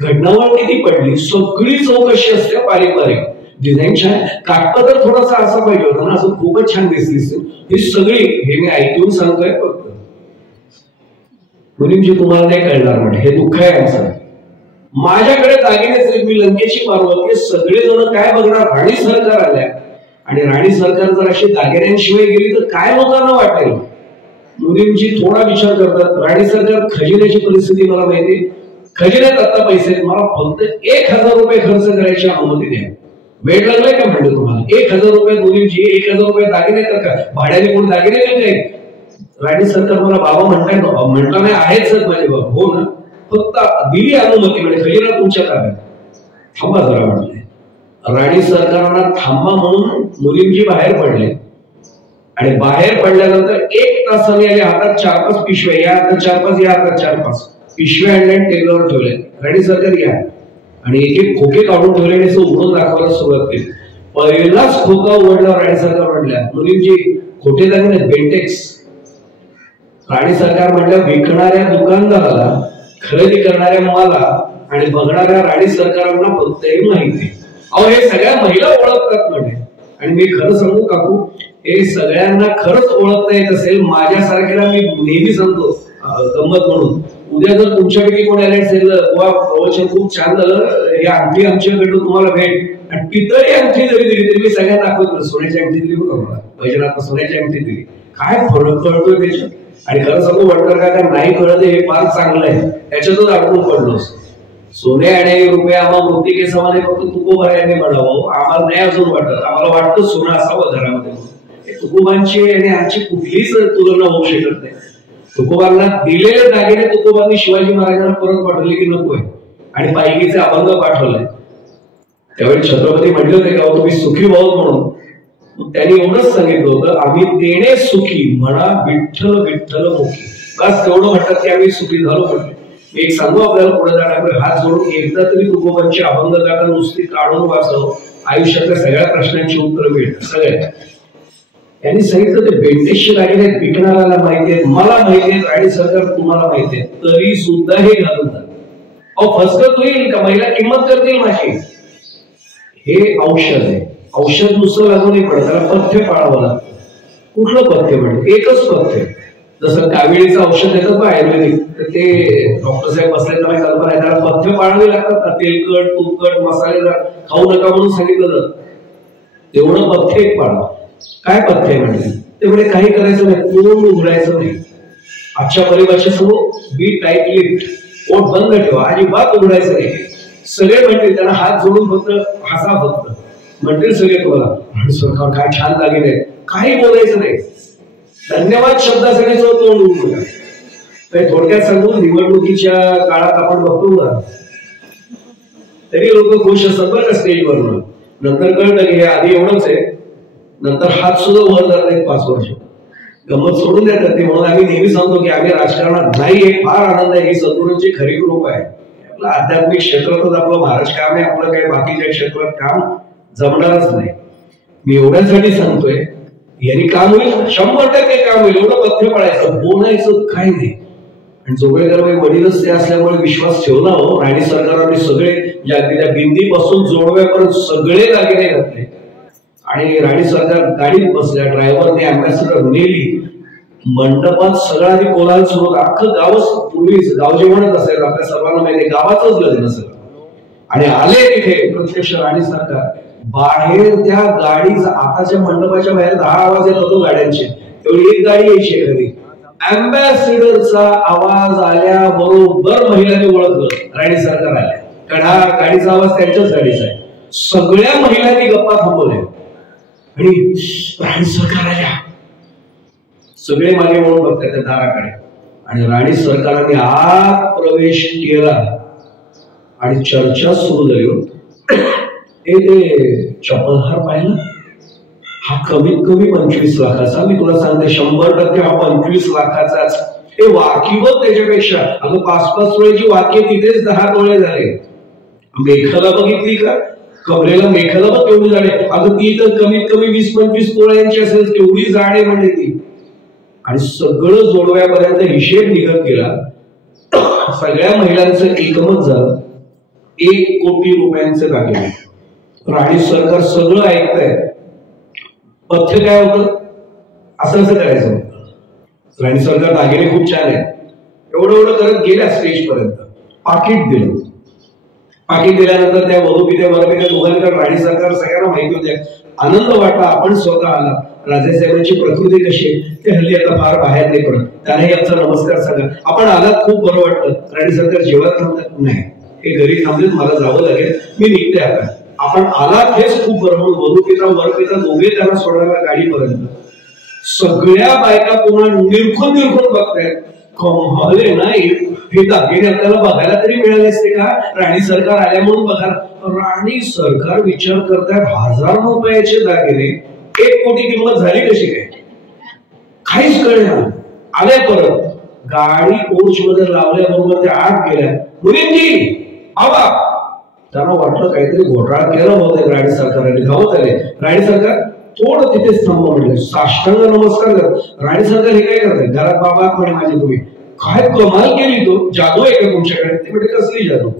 घडणावर किती पडली, सगळी चौकशी असते. बारीक बारीक डिझाईन छान, काटपदर थोडासा असा पाहिजे होता ना, असं खूपच छान दिसली. ही सगळी, हे मी ऐकून सांगतोय फक्त, मुलींची तुम्हाला नाही कळणार म्हणजे हे दुःख आहे आमचं. माझ्याकडे दागिने, मी लंकेची पार्वती, सगळेजण काय बघणार, राणी सरकार आल्या आणि राणी सरकार जर अशी दागिन्यांशिवाय गेली तर काय लोकांना वाटेल. मुलींची थोडा विचार करतात. राणी सरकार, खजिन्याची परिस्थिती मला माहिती, खजिन्यात आता पैसे, मला फक्त 1000 रुपये खर्च करायची अनुमती द्या. वेळ लागलाय का म्हणलं तुम्हाला, 1000 रुपये मुलींची, 1000 रुपये दागिने तर का भाड्याने कोणी दागिने नाही काय. राणी सरकार मला बाबा म्हणता नाही आहेच माझे बाबा, हो ना, फक्त दिली अनुमती म्हणजे खजिना तुमच्या ताब्यात, थांबा जरा म्हणले. राणी सरकारांना थांबा म्हणून मुलींची बाहेर पडले आणि बाहेर पडल्यानंतर 1 तासाने आले, हातात 4-5 पिशव्या, या हातात 4-5, या हातात 4-5 पिशव्या आणल्या, टेबलवर ठेवले. राणी सरकार घ्या, आणि एक खोके काढून ठेवले आणि उघडून दाखवायला सुरुवात केली. पहिलाच खोका उघडला, राणी सरकार म्हणल्या मुलींची खोटे दागिने बेंटेक्स. राणी सरकार म्हणल्या विकणाऱ्या दुकानदाराला, खरेदी करणाऱ्या मला आणि बघणाऱ्या राणी सरकारांना फक्त माहिती. अहो हे सगळ्या महिला ओळखतात म्हणजे. आणि मी खरं सांगू काकू, हे सगळ्यांना खरंच ओळखता येत असेल, माझ्यासारख्याला मी नेहमी सांगतो गंमत म्हणून, उद्या जर तुमच्यापैकी कोणी आले असेल, वा प्रवचन खूप छान झालं, हे अंगठी आमच्याकडून तुम्हाला भेट, आणि पितळी अंगठी जरी दिली तरी मी सगळ्यांना दाखवतो, सोन्याची अंगठी दिली बघा मला, भजनात सोन्याची अंगठी दिली, काय फरक कळतोय त्याच्यात. आणि खरं सांगू वडकर काका, नाही कळत हे फार चांगलं आहे, त्याच्यातच अडकून पडलोस. सोने आणि रुपये आम्हाला मृत्तिके समान फक्त तुकोबाराने म्हणावं, आम्हाला नाही अजून वाटत, आम्हाला वाटतं सोनं असावं घरामध्ये. तुकोबांची आणि आमची कुठलीच तुलना होऊ शकत नाही. तुकोबांना दिलेले दागिने तुकोबांनी शिवाजी महाराजांना परत पाठवले की नकोय, आणि पायगीचे अभंग पाठवलाय. त्यावेळी छत्रपती म्हटले होते का तुम्ही सुखी भाऊ म्हणून, त्यांनी एवढंच सांगितलं होतं, आम्ही देणे सुखी म्हणा विठ्ठल विठ्ठल मुखी. बस तेवढं म्हणतात की आम्ही सुखी झालो. म्हटले एक सांगू आपल्याला पुढे जाण्याकडे हात जोडून, एकदा तरी तुकोबांची अभंग गाथा नुसती काढून वाचव, आयुष्यातल्या सगळ्या प्रश्नांची उत्तर मिळतात सगळ्या. त्यांनी सांगितलं ते बेंटेशचे दागिने विकणाऱ्याला माहिती आहेत, मला माहिती आहेत, राणी सरकार तुम्हाला माहिती आहे, तरी सुद्धा हे घालून जात. अहो फसगत होईल का, महिला किंमत करतील माझी. हे औषध आहे, औषध नुसतं लागू नाही पडत, त्याला पथ्य पाळावं लागतं. कुठलं पथ्य म्हणजे एकच पथ्य. जसं काविळीचं औषध देतात ना आयुर्वेदिक, तर ते डॉक्टर साहेब बसले तर कल्पना आहे, त्याला पथ्य पाळावे लागतात ना, तेलकट तुपकट मसालेदार खाऊ नका म्हणून सांगितलं जातं. तेवढं पथ्य एक पाळा. काय पथ्य म्हणजे ते म्हणजे काही करायचं नाही, तोंड उघडायचं नाही. आजच्या परिभाषेसमोर बी टाईट लिफ्ट, पोट बंद ठेवा, अजिबात उघडायचं नाही. सगळे म्हणतील त्यांना हात जोडून फक्त हसा, फक्त म्हणतील सगळे तुम्हाला सरकार काय छान दागिने आहेत, काही बोलायचं नाही. धन्यवाद शब्दासाठी जो तोंड उघडा. थोडक्यात सांगू, निवडणुकीच्या काळात आपण बघतो ना, तरी लोक खुश असतात बरं का स्टेजवरून. नंतर कळतं की हे आधी एवढंच आहे, नंतर हात सुद्धा वर जात नाहीत 5 वर्ष, गंमत सोडून देतात ते. म्हणून आम्ही नेहमी सांगतो की आम्ही राजकारणात नाही, हे फार आनंद आहे, ही सद्गुरूंची खरी कृपा आहे. आपलं आध्यात्मिक क्षेत्रातच आपलं महाराज काम आहे, आपलं काही बाकीच्या क्षेत्रात काम जमणारच नाही. मी एवढ्यासाठी सांगतोय, यांनी काम होईल, 100% काम होईल, एवढं पथ्य पाळायचं, बोलायचं काही नाही. आणि जोगळेकर वडीलच ते असल्यामुळे विश्वास ठेवला हो. राणी सरकारांनी सगळे अगदी त्या बिंदीपासून जोडव्यापर्यंत सगळे दागिने घातले आणि राणी सरकार गाडीत बसल्या, ड्रायव्हरने अँबॅसिडर नेली, मंडपात सगळं आधी कोलाहल सुरू होता. अख्खं गावच, पूर्वी गाव जेवणच असायचं आपल्या सर्वांना माहिती, गावाचंच लग्न सगळं. आणि आले तिथे प्रत्यक्ष राणी सरकार, बाहेर त्या गाडीचा, आताच्या मंडपाच्या बाहेर 10 आवाज येत होतो गाड्यांचे, तेवढी एक गाडी यायची एखादी. अँबॅसिडरचा आवाज आल्याबरोबर महिलांनी ओळखलं राणी सरकार आल्या, कारण हा गाडीचा आवाज त्यांच्याच गाडीचा आहे. सगळ्या महिलांनी गप्पा थांबवल्या आणि राणी सरकार आल्या. सगळे मागे वळून बघतात त्या दाराकडे आणि राणी सरकारांनी आत प्रवेश केला आणि चर्चा सुरू झाली. ते चपलहार पाहिला, हा कमीत कमी 25 लाखाचा. मी तुला सांगते 100% हा 25 लाखाचाच. हे वाकी बघ त्याच्यापेक्षा, अगं 5-5 तोळ्याची वाकी तिथेच 10 तोळे झाले. मेखला बघितली का, कमरेला मेखला बघ केवढी जाडे, अगं ती तर कमीत कमी 20-25 तोळ्यांची असेल, केवढी जाडे म्हणजे ती. आणि सगळं जोडव्यापर्यंत हिशेब निघत गेला. सगळ्या महिलांचं एकमत झालं, 1 कोटी रुपयांचे दागिने. राणी सरकार सगळं ऐकताय. पथ्य काय होतं, असं असं करायचं होतं. राणी सरकार दागिने खूप छान आहे, एवढं एवढं करत गेल्या स्टेज पर्यंत. पाकिट दिलं. पाकिट दिल्यानंतर त्या वधूपित्या वरपित्या दोघांकडे राणी सरकार सगळ्यांना माहिती होते. आनंद वाटला, आपण स्वतः आला. राजेसाहेबांची प्रकृती कशी आहे ते हल्ली आता फार बाहेर नाही पडत, त्यालाही आमचा नमस्कार सांगा. आपण आलात, खूप बरं वाटलं. राणी सरकार जेवण थांबतात, नाही हे घरी थांबलेत, मला जावं लागेल, मी निघते आता. आपण आलात हेच खूप बरं. म्हणून वधूपिता वरपिता दोघे त्यांना सोडायला गाडीपर्यंत. सगळ्या बायका पुन्हा निरखून निरखून बघतायत. कमाल नाही, हे दागिने आपल्याला बघायला तरी मिळाले असते का, राणी सरकार आल्या म्हणून बघा. राणी सरकार विचार करतात, 1000 रुपयाचे दागिने 1 कोटी किंमत झाली कशी काय, काहीच कळेना. आल्या परत गाडी पोर्च मध्ये लावल्याबरोबर त्या आत गेल्या. मुलींची आवा, त्यांना वाटलं काहीतरी घोटाळा केला होता राणी सरकारने. धावत आले. राणी सरकार थोडं तिथेच थांबा म्हटलं, साष्टांग नमस्कार कर. राणी सरकार हे काय करताय, घरात बाबा म्हणे माझे, तुम्ही काय कमाल केली, तो जादू आहे का तुमच्याकडे. ते म्हणजे कसली जादू,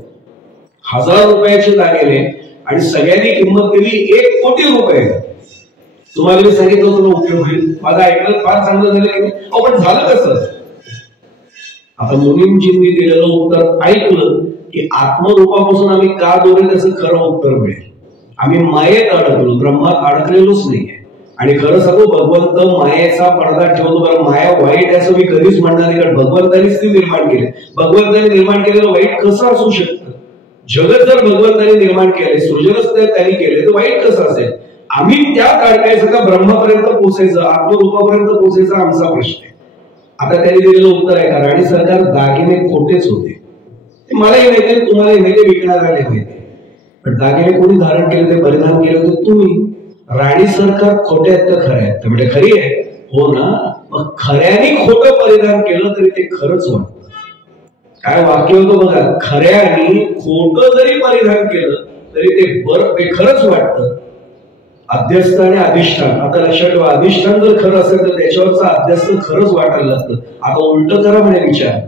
1000 रुपयाचे दागिने आणि सगळ्यांनी किंमत दिली 1 कोटी रुपये. तुम्हाला मी सांगितलं तुला उपयोग होईल, माझं ऐकलं फार चांगलं झालं की. पण झालं कसं, आता मुलींजींनी दिलेलं उत्तर ऐकलं की आत्मरूपापासून आम्ही का दोरे, त्याचं खरं उत्तर मिळेल. आम्ही मायेत अडकलो, ब्रह्मात अडकलेलोच नाहीये. आणि खरं सांगू, भगवंत मायेचा पडदा ठेवतो. बरं, माया वाईट आहे असं मी कधीच म्हणणार नाही, कारण भगवंतानीच ती निर्माण केली. भगवंताने निर्माण केलेलं वाईट कसं असू शकतं. जगत जर भगवंताने निर्माण केले, सृजनच त्यांनी केले, तर वाईट कसं असेल. आम्ही त्यात अडकायचं का ब्रह्मापर्यंत पोहोचायचं, आत्मरूपापर्यंत पोहोचायचा आमचा प्रश्न आहे. आता त्यांनी दिलेलं उत्तर आहे का, राणी सरकार दागिने खोटेच होते. मलाही माहिती, तुम्हालाही माहिती, विकणाऱ्याला माहिती. पण दागिने कोणी धारण केले, ते परिधान केले होते तुम्ही. राणी सरकार खोटे आहेत का खरे आहेत, म्हणजे खरी आहे हो ना. मग खऱ्याने खोटं परिधान केलं तरी ते खरंच वाटतं. काय वाक्य होतं बघा, खऱ्याने खोटं जरी परिधान केलं तरी ते बरं, ते खरंच वाटतं. अध्यस्त आणि अधिष्ठान, आता लक्षात ठेवा, अधिष्ठान जर खरं असेल तर त्याच्यावरचं अध्यस्त खरंच वाटायला लागतं. आता उलट करा म्हणे विचार,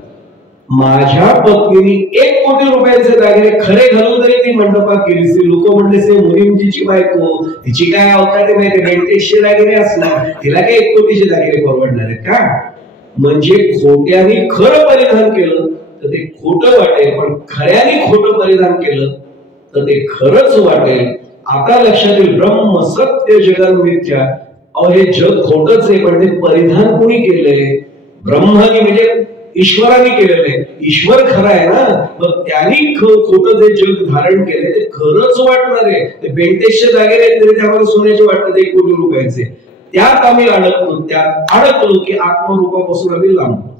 माझ्या पत्नीने 1 कोटी रुपयाचे दागिने खरे घालून तरी ती मंडपात गेली. लोक म्हणले से मुलींची बायको, तिची काय अवकाश माहिती, 20चे दागिने असणार, तिला काय 1 कोटीचे दागिने परवडणार आहेत का. म्हणजे खोट्याने खरं परिधान केलं तर ते खोटं वाटेल, पण खऱ्याने खोटं परिधान केलं तर ते खरंच वाटेल. आता लक्षात येईल, ब्रह्म सत्य जगन मिथ्या. अहो, हे जग खोटच आहे, पण ते परिधान कोणी केलंय, ब्रह्माने म्हणजे ईश्वराने केलेलं आहे. ईश्वर खरा आहे ना, मग त्यांनी खोटं जे जग धारण केले ते खरंच वाटणार आहे. ते 20चे दागिने तरी त्यामध्ये सोन्याचे वाटतात 1 कोटी रुपयाचे. त्यात आम्ही अडकलो, त्यात अडकलो की आत्मरूपापासून आम्ही लांबलो.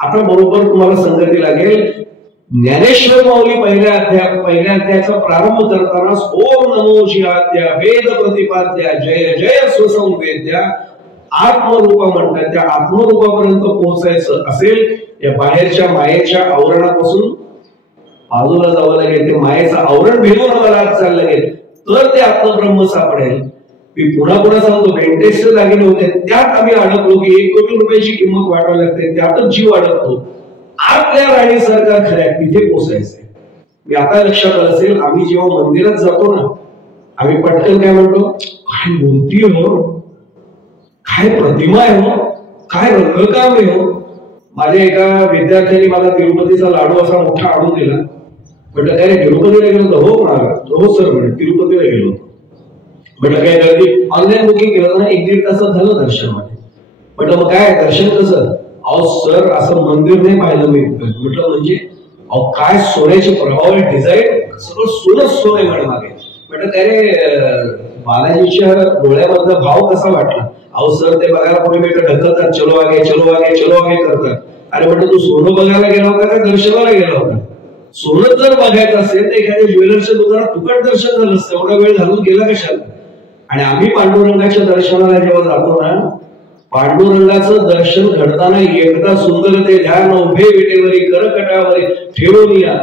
आता बरोबर तुम्हाला संगती लागेल, ज्ञानेश्वर माऊली पहिल्या अध्यायाचा प्रारंभ करताना ओम नमो शिवाद्या वेद प्रतिपाद्या जय जय स्वसंवेद्या आत्मरूपा म्हणतात. त्या आत्मरूपापर्यंत पोहोचायचं असेल, या बाहेरच्या मायेच्या आवरणापासून बाजूला जावं लागेल. ते मायेचं आवरण भिडून आम्हाला आज चाललं लागेल, तर ते आत्मब्रह्म सापडेल. मी पुन्हा पुन्हा सांगतो, 20चे दागिने होते, त्यात आम्ही अडकलो की 1 कोटी रुपयाची किंमत वाटायला लागते, त्यातच जीव अडकतो. आतल्या राणी सरकार खऱ्या तिथे पोचायचंय. मी आता लक्षात आलं असेल, आम्ही जेव्हा मंदिरात जातो ना, आम्ही पटकन काय म्हणतो, काय मूर्ती हो, काय प्रतिमा आहे हो, काय रंगकाम आहे हो. माझ्या एका विद्यार्थ्यांनी मला तिरुपतीचा लाडू असा मोठा आणून दिला. म्हटलं काय रे, तिरुपतीला गेलो होतो? हो म्हणाला. हो सर म्हणे, तिरुपतीला गेलो होतो. म्हटलं काय गर्दी, ऑनलाईन बुकिंग केलं ना, 1-1.5 तासात झालं दर्शन मध्ये. म्हटलं मग काय दर्शन कसं? अहो सर, असं मंदिर नाही पाहिलं मी. म्हटलं म्हणजे? अहो काय सोन्याचे प्रभाव, डिझाईन सगळं सोनच सोन आहे म्हणे मागे. म्हटलं काय रे, बालाजीच्या डोळ्यामधला भाव कसा वाटला? अहो सर, ते बघायला कोणी मिळतं ढकलतात, चलो आगे चलो आगे चलो आगे करतात. अरे म्हटलं, तू सोनं बघायला गेला होता का दर्शनाला गेला होता? सोनं जर बघायचं असेल तर एखाद्या ज्वेलर्सच्या दुकानात फुकट दर्शन झालं असतं, एवढा वेळ घालून गेला कशाला? आणि आम्ही पांडुरंगाच्या दर्शनाला जेव्हा जातो ना, पांडुरंगाचं दर्शन घडताना एकदा सुंदर ते ध्यान उभे विटेवरी करकटावरी ठेवून या,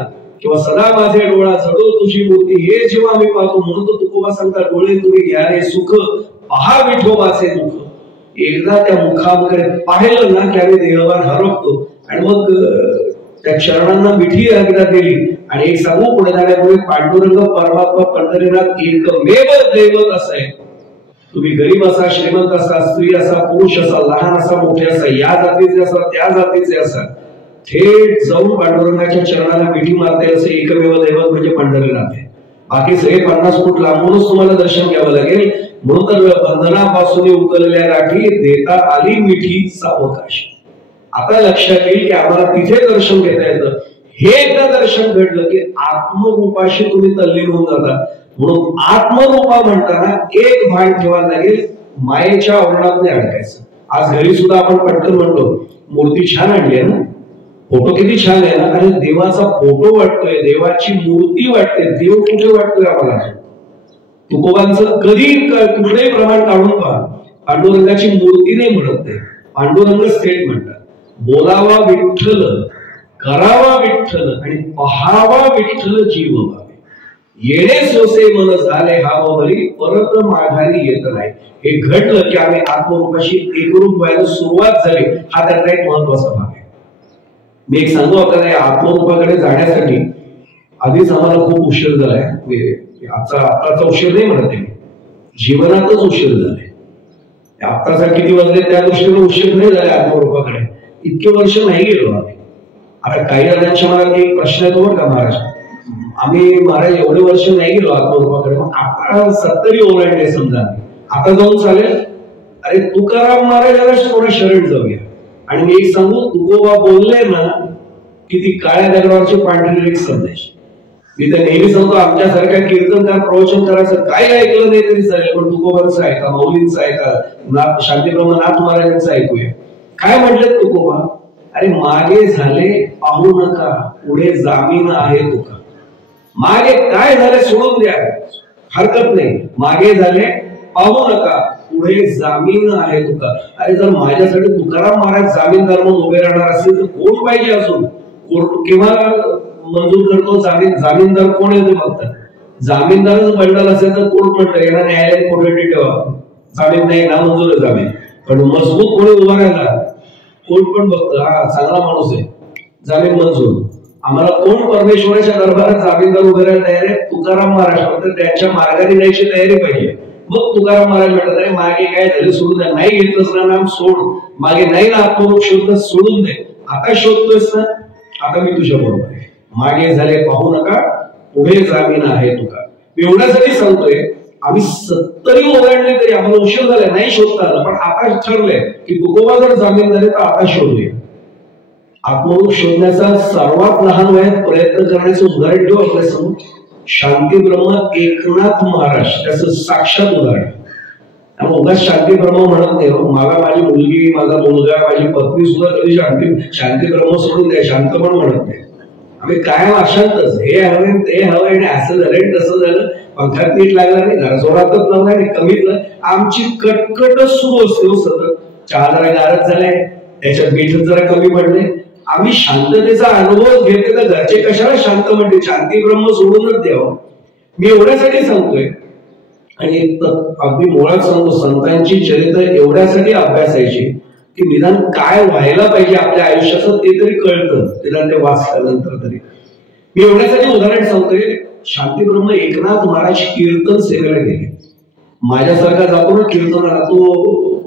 किंवा सदा माझे डोळा झडो तुझी मूर्ती, हे जेव्हा आम्ही पाहतो. म्हणून तो तुकोबा सांगतात, डोळे तुम्ही घ्या रे सुख, पहा विठोबाचे दुःख. एकदा त्या मुखाकडे पाहिलं ना की आम्ही देहभान हरवतो. आणि मग त्या चरणांना मिठी एकदा दिली. आणि एक सांगू पुढे जाण्यापूर्वी, पांडुरंग परमात्मा पंढरीनाथ एकमेव दैवत असाय. तुम्ही गरीब असा, श्रीमंत असा, स्त्री असा, पुरुष असा, लहान असा, मोठे असा, या जातीचे असा, त्या जातीचे असा, थेट जाऊन पांडुरंगाच्या चरणाला मिठी मारते असे एकमेव दैवत म्हणजे पंढरीनाथ आहे. बाकी सगळे 50 फूट लांबूनच तुम्हाला दर्शन घ्यावं लागेल. म्हणून तर बंधनापासून उकलल्या गाठी देता आली मिठी सावकाश. आता लक्षात येईल की आम्हाला तिथे दर्शन घेता येतं. हे एकदा दर्शन घडलं की आत्मरूपाशी तुम्ही तल्लीन होऊन जाता. म्हणून आत्मरूपा म्हणताना एक भान ठेवायला लागेल, मायेच्या आवरणात नाही अडकायचं. आज घरी सुद्धा आपण पटकन म्हणतो, मूर्ती छान आणली आहे ना, फोटो किती छान आहे ना. अरे देवाचा फोटो वाटतोय, देवाची मूर्ती वाटते, देव कुठे वाटतोय आम्हाला? तुकोबांचं कधी कुठलंही प्रमाण काढून पहा, पांडुरंगाची मूर्ती नाही म्हणत ते, पांडुरंग थेट म्हणतात. बोलावा विठ्ठल, करावा विठ्ठल आणि पहावा विठ्ठल जीव भावे. येणे सोसे मन झाले हाव भरी, परत माघारी येत नाही. हे घडलं की आम्ही आत्मरूपाशी एकरूप व्हायला सुरुवात झाली. हा त्याचा एक महत्वाचा भाग आहे. मी एक सांगू आपल्याला, या आत्मरूपाकडे जाण्यासाठी आधीच आम्हाला खूप उशीर झालाय. आत्ताचा उशीर नाही म्हणत आहे, जीवनातच उशीर झालाय. आत्ताचा किती वाजले त्या दृष्टीने उशीर नाही झाले आत्मरूपाकडे. इतके वर्ष नाही गेलो आम्ही. आता काही जणांच्या मला एक प्रश्न येतो बरं का, महाराज आम्ही महाराज एवढे वर्ष नाही गेलो आत्मरूपाकडे, मग आता 70 ओलांडले समजा, आता जाऊन चालेल? अरे तुकाराम महाराजाला थोडं शरण जाऊया. आणि मी एक सांगू, तुकोबा बोलले ना की ती काळ्या दगडावरची पांढरी संदेश. मी तर नेहमी सांगतो, आमच्यासारख्या कीर्तनकार प्रवचन करायचं काही ऐकलं नाही तरी चालेल, पण तुकोबांचं ऐका, माऊलींचं ऐका, शांतीब्रह्मनाथ महाराजांचं ऐकूया. काय म्हटलं तुकोबा? अरे मागे झाले पाहू नका, पुढे जामीन आहे तुका. मागे काय झाले सोडून द्या, हरकत नाही. मागे झाले पाहू नका, पुढे जामीन आहे तुका. अरे जर माझ्यासाठी तुकाराम महाराज जामीनदार म्हणून उभे राहणार असेल तर कोण पाहिजे असून? कोर्ट केव्हा मंजूर करतो जामीन? जामीनदार कोण आहे ते बघतात. जामीनदारच बंडल असेल तर कोर्ट म्हणतं याला न्यायालयात कोठडी ठेवा, जामीन नाही ना मंजूर आहे जामीन. पण मजबूत कोणी उभा राहिला, कोर्ट पण बघतं हा चांगला माणूस आहे, जामीन मंजूर. आम्हाला कोण परमेश्वराच्या दरबारात जामीनदार उभे राहायला तयार आहे? तुकाराम महाराज. फक्त त्यांच्या मार्गाने जायची तयारी पाहिजे. मग तुकाराम महाराज म्हणतात, अरे मागे काय झालं सोडून द्या, नाही घेतलंस ना नाम सोड, मागे नाही ना आत्मरूप शोधलं सोडून दे, आता शोधतोयस ना, आता मी तुझ्या बरोबर आहे. मागे झाले पाहू नका, पुढे जामीन आहे तुका. एवढ्यासाठी सांगतोय, आम्ही 70 ओलांडले तरी आम्हाला उशीर झाला, नाही शोधता आलं. पण आता ठरलंय की तुकोबा जर जामीन झाले तर आता शोधूया. आत्मरूप शोधण्याचा सर्वात लहान वयात प्रयत्न करण्याचं उदाहरण ठेवू आपल्या समोर. शांतीब्रह्म एकनाथ महाराज त्याचं साक्षात उदाहरण. उगाच शांतीब्रह्म म्हणत नाही, मला माझी मुलगी, माझा मुलगा, माझी पत्नी सुद्धा कधी शांतीब्रह्म सोडून द्या शांत पण म्हणत नाही. आम्ही काय अशांतच, हे हवं ते हवं, आणि असं झालं तसं झालं, पंखात नीट लागला नाही, घर जोरातच लावला आणि कमीत आमची कटकटच सुरू असते सतत. चहा जरा गारच झालाय, त्याच्यात मीठ जरा कमी पडले. आम्ही शांततेचा अनुभव घेते तर घरचे कशाला शांत म्हणते, शांतीब्रह्म सोडूनच द्यावं. मी एवढ्यासाठी सांगतोय. आणि अगदी मुळात सांगतो, संतांची चरित्र एवढ्यासाठी अभ्यासायची की निदान काय व्हायला पाहिजे आपल्या आयुष्याचं ते तरी कळतं, निदान ते वाचल्यानंतर तरी. मी एवढ्यासाठी उदाहरण सांगतोय. शांतीब्रह्म एकनाथ महाराज कीर्तन सेवेला गेले. माझ्यासारखा जातो ना कीर्तनाला, तो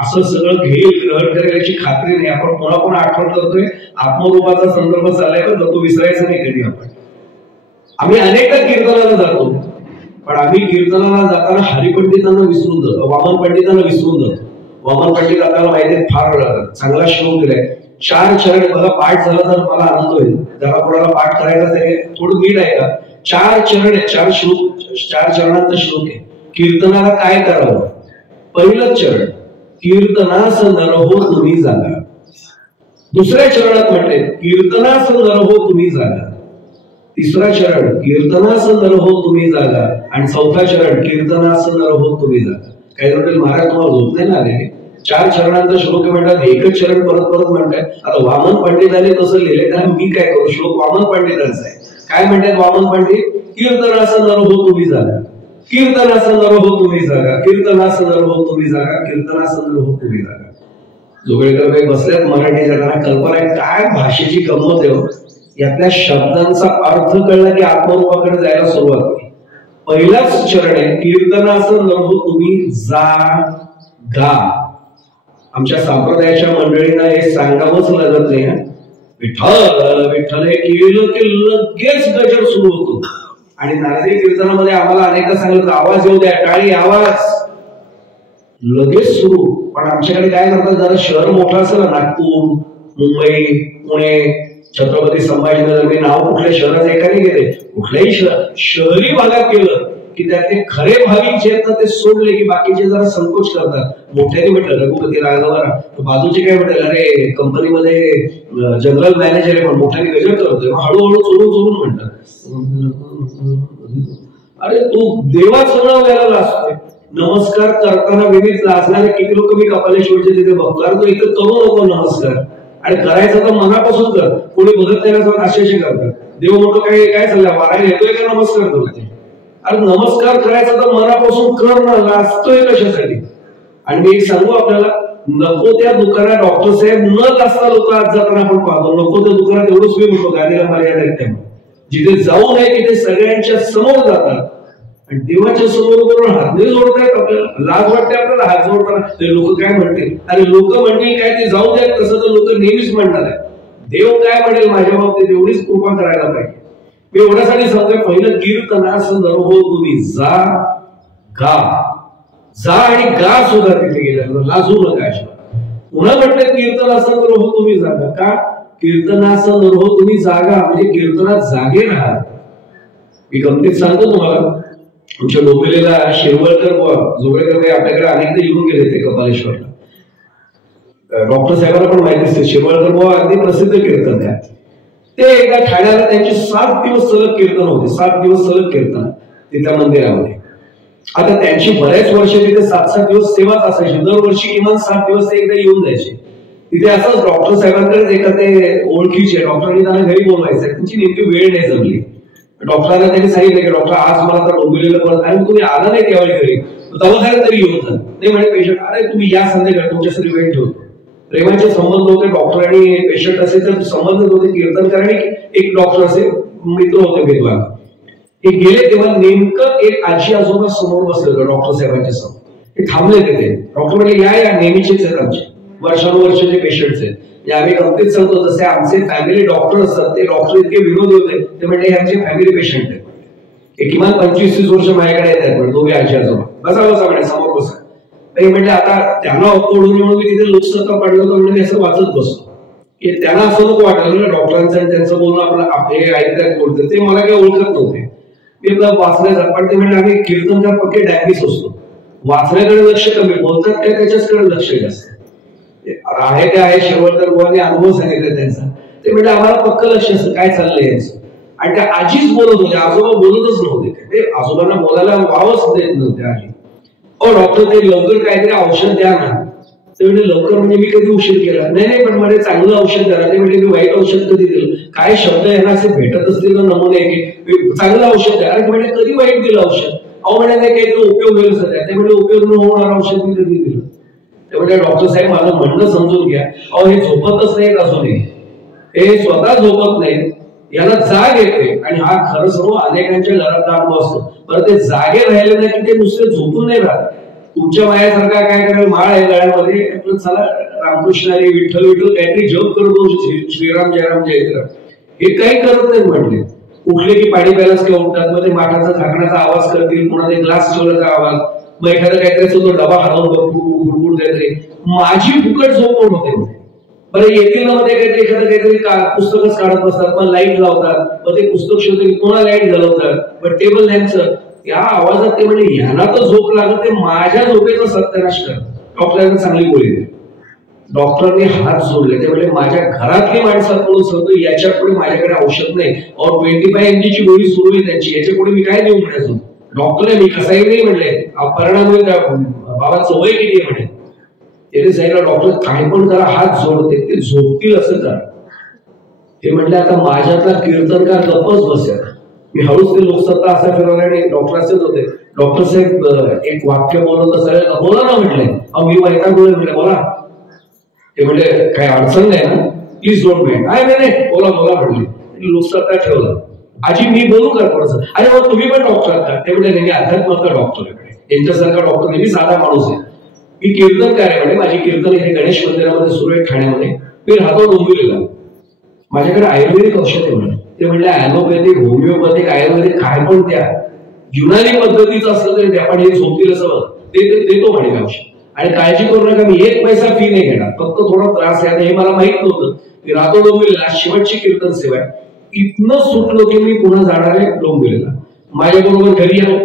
असं सगळं घेईल ग्रहण करेल याची खात्री नाही. आपण पुन्हा पुन्हा आठवण करतोय, आत्मरूपाचा संदर्भ चाललाय पण तो विसरायचा नाही कधी आपण. आम्ही अनेकदा कीर्तनाला जातो, पण आम्ही कीर्तनाला जाताना हरिपंडितांना विसरून जातो, वामन पंडितांना विसरून जातो. वामन पंडित आपल्याला माहिती आहे फार चांगला श्लोक दिलाय. 4 चरण बघा, पाठ झाला तर मला आनंद होईल. जरा कोणाला पाठ करायचा तरी थोडं नीट आहे का. 4 चरण आहे, 4 श्लोक, 4 चरणांचा श्लोक आहे. कीर्तनाला काय करावं. पहिलं चरण, कीर्तनास नरहो तुम्ही जागा. दुसऱ्या चरणात म्हटले कीर्तनास नरहो तुम्ही जागा. तिसरा चरण, कीर्तनास नरहो तुम्ही जागा. आणि चौथा चरण, कीर्तनास नरहो तुम्ही जागा. काही जण महाराज तुम्हाला झोप नाही ना आलेले. 4 चरणांचा श्लोक म्हणतात, एकच चरण परत परत म्हणतात. आता वामन पंडितांनी तसं लिहिले, कारण मी काय करू, श्लोक वामन पंडितांचा आहे. काय म्हणतात वामन पंडित, कीर्तनास नरहो तुम्ही जागा, कीर्तनास नरहो तुम्ही जागा, कीर्तनास नरहो तुम्ही जागा, कीर्तनास नरहो तुम्ही जागा. जोगळेकर काही बसल्यात मराठी जगाला कल्पना आहे काय भाषेची गंमत आहे. यातल्या शब्दांचा अर्थ कळला की आत्मरूपाकडे जायला सुरुवात होईल. पहिलाच चरण आहे, कीर्तनास नरहो तुम्ही जागा. आमच्या संप्रदायाच्या मंडळींना हे सांगावंच लागत नाही. विठ्ठल विठ्ठल हे केलं की लगेच गजर सुरू होतो. आणि नारदी कीर्तनामध्ये आम्हाला अनेकदा सांगितलं आवाज येऊ द्या, टाळी आवाज, लगेच सुरू. पण आमच्याकडे काय करतात, जरा शहर मोठं असेल, नागपूर, मुंबई, पुणे, छत्रपती संभाजीनगर, मी नाव कुठल्या शहराचं एकाने घेते, कुठल्याही शहरी भागात गेलं की त्यातले खरे भाविक जे आहेत ते सोडले की बाकीचे जरा संकोच करतात. मोठ्याने म्हटलं रघुपती राघवरा, बाजूचे काय म्हटलं, अरे कंपनीमध्ये जनरल मॅनेजर आहे पण मोठ्याने गजर करतोय, हळूहळू चोरून चोरून म्हणतात. अरे तू देवाचं नाव घ्यायला लाजतोय. नमस्कार करताना वेगळीच लाजणारे किती लोक मी कपालेश्वरचे तिथे बघतो. अरे तो इथं करू नको नमस्कार, आणि करायचं तर मनापासून कर. कोणी बघत नाही असे करतात. देव म्हणतो काय काय चाललंय, वारायला येतोय का नमस्कार करते. अरे नमस्कार करायचा तर मनापासून कर ना, लाजतोय कशासाठी. आणि मी एक सांगू आपल्याला, नको त्या दुकानात डॉक्टर साहेब न लाजता लोक आज जाताना आपण पाहतो. नको त्या दुकानात एवढंच मी म्हणतो, गाडीला मर्यादा आहेत त्यामुळे जिथे जाऊ नये तिथे सगळ्यांच्या समोर जातात आणि देवाच्या समोर करून हात नाही जोडतायत. आपल्याला लाज वाटते आपल्याला हात जोडताना. ते लोक काय म्हणतील, अरे लोक म्हणतील काय ते जाऊ द्यात, तसं तर लोक नेहमीच म्हणणार आहे. देव काय म्हणेल माझ्या बाबतीत एवढीच कृपा करायला पाहिजे. मी एवढ्यासाठी सांगतोय, पहिलं कीर्तनास नरहो तुम्ही जा गा. जा आणि गा सुद्धा तिथे गेल्यानंतर लाजू नका. पुन्हा म्हटलं कीर्तनास नरहो तुम्ही जागा. का कीर्तनास नरहो तुम्ही जागा, म्हणजे कीर्तनात जागे राहा. मी गमतीत सांगतो तुम्हाला, आमच्या डोंबिवलीला शिरवळकर जोगळेकर आपल्याकडे अनेकदा येऊन गेले ते कपालेश्वरला. डॉक्टर साहेबांना पण माहिती असते, शिरवळकर बुवा अगदी प्रसिद्ध कीर्तनकार. ते एकदा ठाण्याला त्यांचे 7 दिवस सलग कीर्तन होते. 7 दिवस सलग कीर्तन तिथल्या मंदिरामध्ये. आता त्यांची बऱ्याच वर्ष तिथे 7-7 दिवस सेवाच असायची. दरवर्षी किमान 7 दिवस ते एकदा येऊन जायचे. तिथे असंच डॉक्टर साहेबांकडे एका ते ओळखीचे डॉक्टरांनी त्यांना घरी बोलवायचं, त्यांची नेमकी वेळ नाही जमली. डॉक्टरांना त्यांनी सांगितलं की डॉक्टर आज मला तर डोंबिवलीला परत, आणि तुम्ही आला नाही त्यावेळी घरी, दवाखान्यात तरी येऊन जा. नाही म्हणे पेशंट, अरे तुम्ही या संध्याकाळी तुमच्यासाठी वेळ ठेवतो. प्रेमाचे संबंध होते, डॉक्टर आणि पेशंट असे तर संबंध होते. कीर्तनकार आणि एक डॉक्टर असे मित्र होते विद्वान. हे गेले तेव्हा नेमकं एक आजी आजोबा समोर बसले होते डॉक्टर साहेबांच्या समोर. ते थांबले तिथे. डॉक्टर म्हणजे या नेहमीचेच आहेत आमचे वर्षानुवर्षाचे पेशंट्स आहेत. आम्ही गमतीत सांगतो, जसे आमचे फॅमिली डॉक्टर असतात ते डॉक्टर इतके विरोधी होते, ते म्हणजे आमचे फॅमिली पेशंट आहेत. हे किमान 25-30 वर्ष माझ्याकडे येतात दोघे आजी आजोबा. बसा बसा म्हणे समोर बसा. ते म्हणजे आता त्यांना ओळखून म्हणून मी तिथे लोकसत्ता पडलं तर म्हणजे असं वाचत बसतो की त्यांना असं नको वाटलं ना डॉक्टरांचं आणि त्यांचं बोलणं आपलं हे ऐकतात बोलतं. ते मला काही ओळखत नव्हते. मी वाचण्याचा, पण ते म्हणजे आम्ही कीर्तनकार पक्के डायबिटीस असतो. वाचण्याकडे लक्ष कमी, बोलतात काय त्याच्याचकडे लक्ष जास्त आहे. ते आहे शिरवळकर बुवांनी अनुभव सांगितला त्यांचा. ते म्हणजे आम्हाला पक्क लक्ष असतं काय चाललंय याचं. आणि त्या आजीच बोलत होते, आजोबा बोलतच नव्हते. ते आजोबांना बोलायला वावच देत नव्हते. आजी ओ डॉक्टर ते लवकर काहीतरी औषध द्या ना. ते म्हणजे लवकर म्हणजे मी कधी उशीर केला नाही. नाही पण म्हणजे चांगलं औषध द्या. ते म्हणजे मी वाईट औषध कधी दिलं, काय शब्द यांना असे भेटत असतील ना नमुने की चांगलं औषध द्या. अरे म्हणजे कधी वाईट दिलं औषध, अहो म्हणजे काहीतरी उपयोग होईल सध्या. ते म्हणजे उपयोग न होणार औषध मी कधी दिलं. ते म्हणजे डॉक्टर साहेब माझं म्हणणं समजून घ्या, अहो हे झोपतच नाहीत अजूनही, हे स्वतः झोपत नाहीत, याला जाग येते. आणि हा खरं सर्व अनेकांच्या घरात अनुभव असतो. बरं ते जागे राहिले नाही की ते नुसते झोपून नाही राहत. तुमच्या मायासारखा काय करेल, माळ आहे गळ्यामध्ये, आपलं चला रामकृष्ण हरी विठ्ठल विठ्ठल काहीतरी जप करतो, श्रीराम जयराम जयराम, हे काही करत नाहीत म्हटले. उठले की पाणी प्यायलाच किंवा उठतात, मग ते माठाचा झाकण्याचा आवाज करतील, पुन्हा ते ग्लास ठेवण्याचा आवाज, मग एखादा काहीतरी तो डबा हलवून गुडगुड काहीतरी. माझी फुकट झोप कोण होते. बरं येतील ना मध्ये काहीतरी एखादं काहीतरी पुस्तकच काढत बसतात, मग लाईट लावतात, मग ते पुस्तक शोधतील, पुन्हा लाईट घालवतात, मग टेबल लॅम्पचं या आवाजात ते म्हणजे ह्याला तर झोप लागत, ते माझ्या झोपेचा सत्यानाश कर. डॉक्टरांनी चांगली गोळी दिली. डॉक्टरांनी हात जोडले, ते म्हणजे माझ्या घरातली माणसाकडून सांगतो याच्या पुढे माझ्याकडे औषध नाही, और 25 mg ची गोळी सुरू आहे त्यांची, याच्या पुढे मी काय देऊ म्हणायचो. डॉक्टर मी कसाही नाही म्हणले, परिणाम त्या बाबाचं वय किती आहे म्हणे. त्याने सांगितलं डॉक्टर काय पण करा, हात जोडते, ते झोपतील असं करा. ते म्हटले आता माझ्यातला कीर्तनकार गप्पच बसेल. मी हळूच ते लोकसत्ता असं फिरवलं आणि डॉक्टरचेच होते. डॉक्टर साहेब एक वाक्य बोलत असेल, बोला ना म्हटले. मी वैतागले म्हटले बोला. ते म्हणजे काही अडचण नाही ना, प्लीज डोंट मेंट. नाही बोला बोला म्हटले. लोकसत्ता ठेवलं. आजी मी बोलू का थोडंसं. अरे मग तुम्ही पण डॉक्टर आहात का. ते म्हणजे नाही अध्यात्माचा डॉक्टर आहे, त्यांच्यासारखा डॉक्टर नाही, मी साधा माणूस आहे. मी कीर्तनकार आहे म्हणजे, माझी कीर्तन हे गणेश मंदिरामध्ये सुरू आहे ठाण्यामध्ये. मी राहतो डोंबिवलीला. माझ्याकडे आयुर्वेदिक औषध आहे म्हणे. ते म्हणले ॲलोपॅथिक होमिओपॅथिक आयुर्वेदिक काय पण त्या युनानी पद्धतीचं असलं तरी त्या, पण हे झोपतील असं ते देतो म्हणे औषध. आणि काळजी करू नका, मी 1 पैसा फी नाही घेणार, फक्त थोडा त्रास आहे. हे मला माहित नव्हतं. मी राहतो डोंबिवलीला, शेवटची कीर्तन सेवा आहे. इथनं सुटलो की मी पुन्हा जाणार आहे डोंबिवलीला. माझ्या बरोबर घरी या,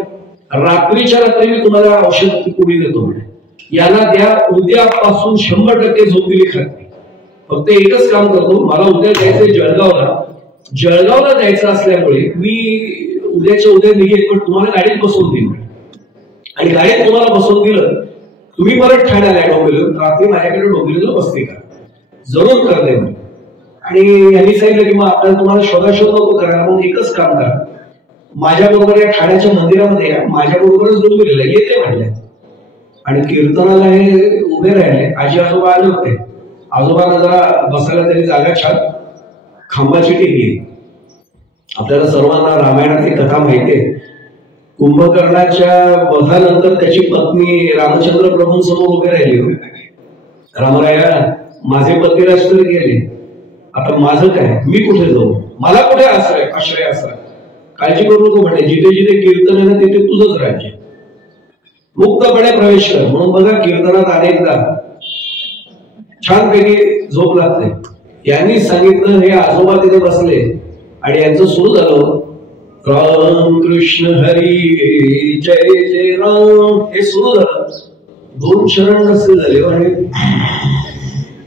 रात्रीच्या रात्री मी तुम्हाला औषध पुढे देतो म्हणे. याला द्या, उद्यापासून 100% झोप दिली खात्री. फक्त एकच काम करतो, मला उद्या जायचंय जळगावला जायचं असल्यामुळे मी उद्याच्या उद्या निघेल, पण तुम्हाला गाडीत बसवून देईन. आणि गाडीत तुम्हाला बसवून दिलं, तुम्ही परत ठाण्याला डोंबिवलीला, रात्री माझ्याकडे डोंबिवलीला बसते का, जरूर करते. आणि यांनी सांगितलं की मग आपल्याला तुम्हाला शोधाशोध नको करायला, मग एकच काम करा, माझ्या बरोबर या ठाण्याच्या मंदिरामध्ये या, माझ्या बरोबरच डोंबिवलीला येते म्हटल्या. आणि कीर्तनाला हे उभे राहिले. आजी आजोबा आले होते. आजोबांना जरा बसायला तरी जागा छान खांबाची टेकली. आपल्याला सर्वांना रामायणातली कथा माहितीये. कुंभकर्णाच्या वधानंतर त्याची पत्नी रामचंद्र प्रभूंसमोर उभे राहिली. रामराया माझे पतिराज तर गेले, आता माझं काय, मी कुठे जाऊ, मला कुठे आश्रय असा. काळजी करू नको म्हणे, जिथे जिथे कीर्तन आहे ना तिथे तुझंच राज्य, मुक्तपणे प्रवेश कर. म्हणून बघा कीर्तनात अनेकदा छानपैकी झोप लागते. यांनी सांगितलं, हे आजोबा तिथे बसले आणि यांचं सुरू झालं राम कृष्ण हरी जय जय राम, हे सुरू झालं. 2 चरण कसे झाले आणि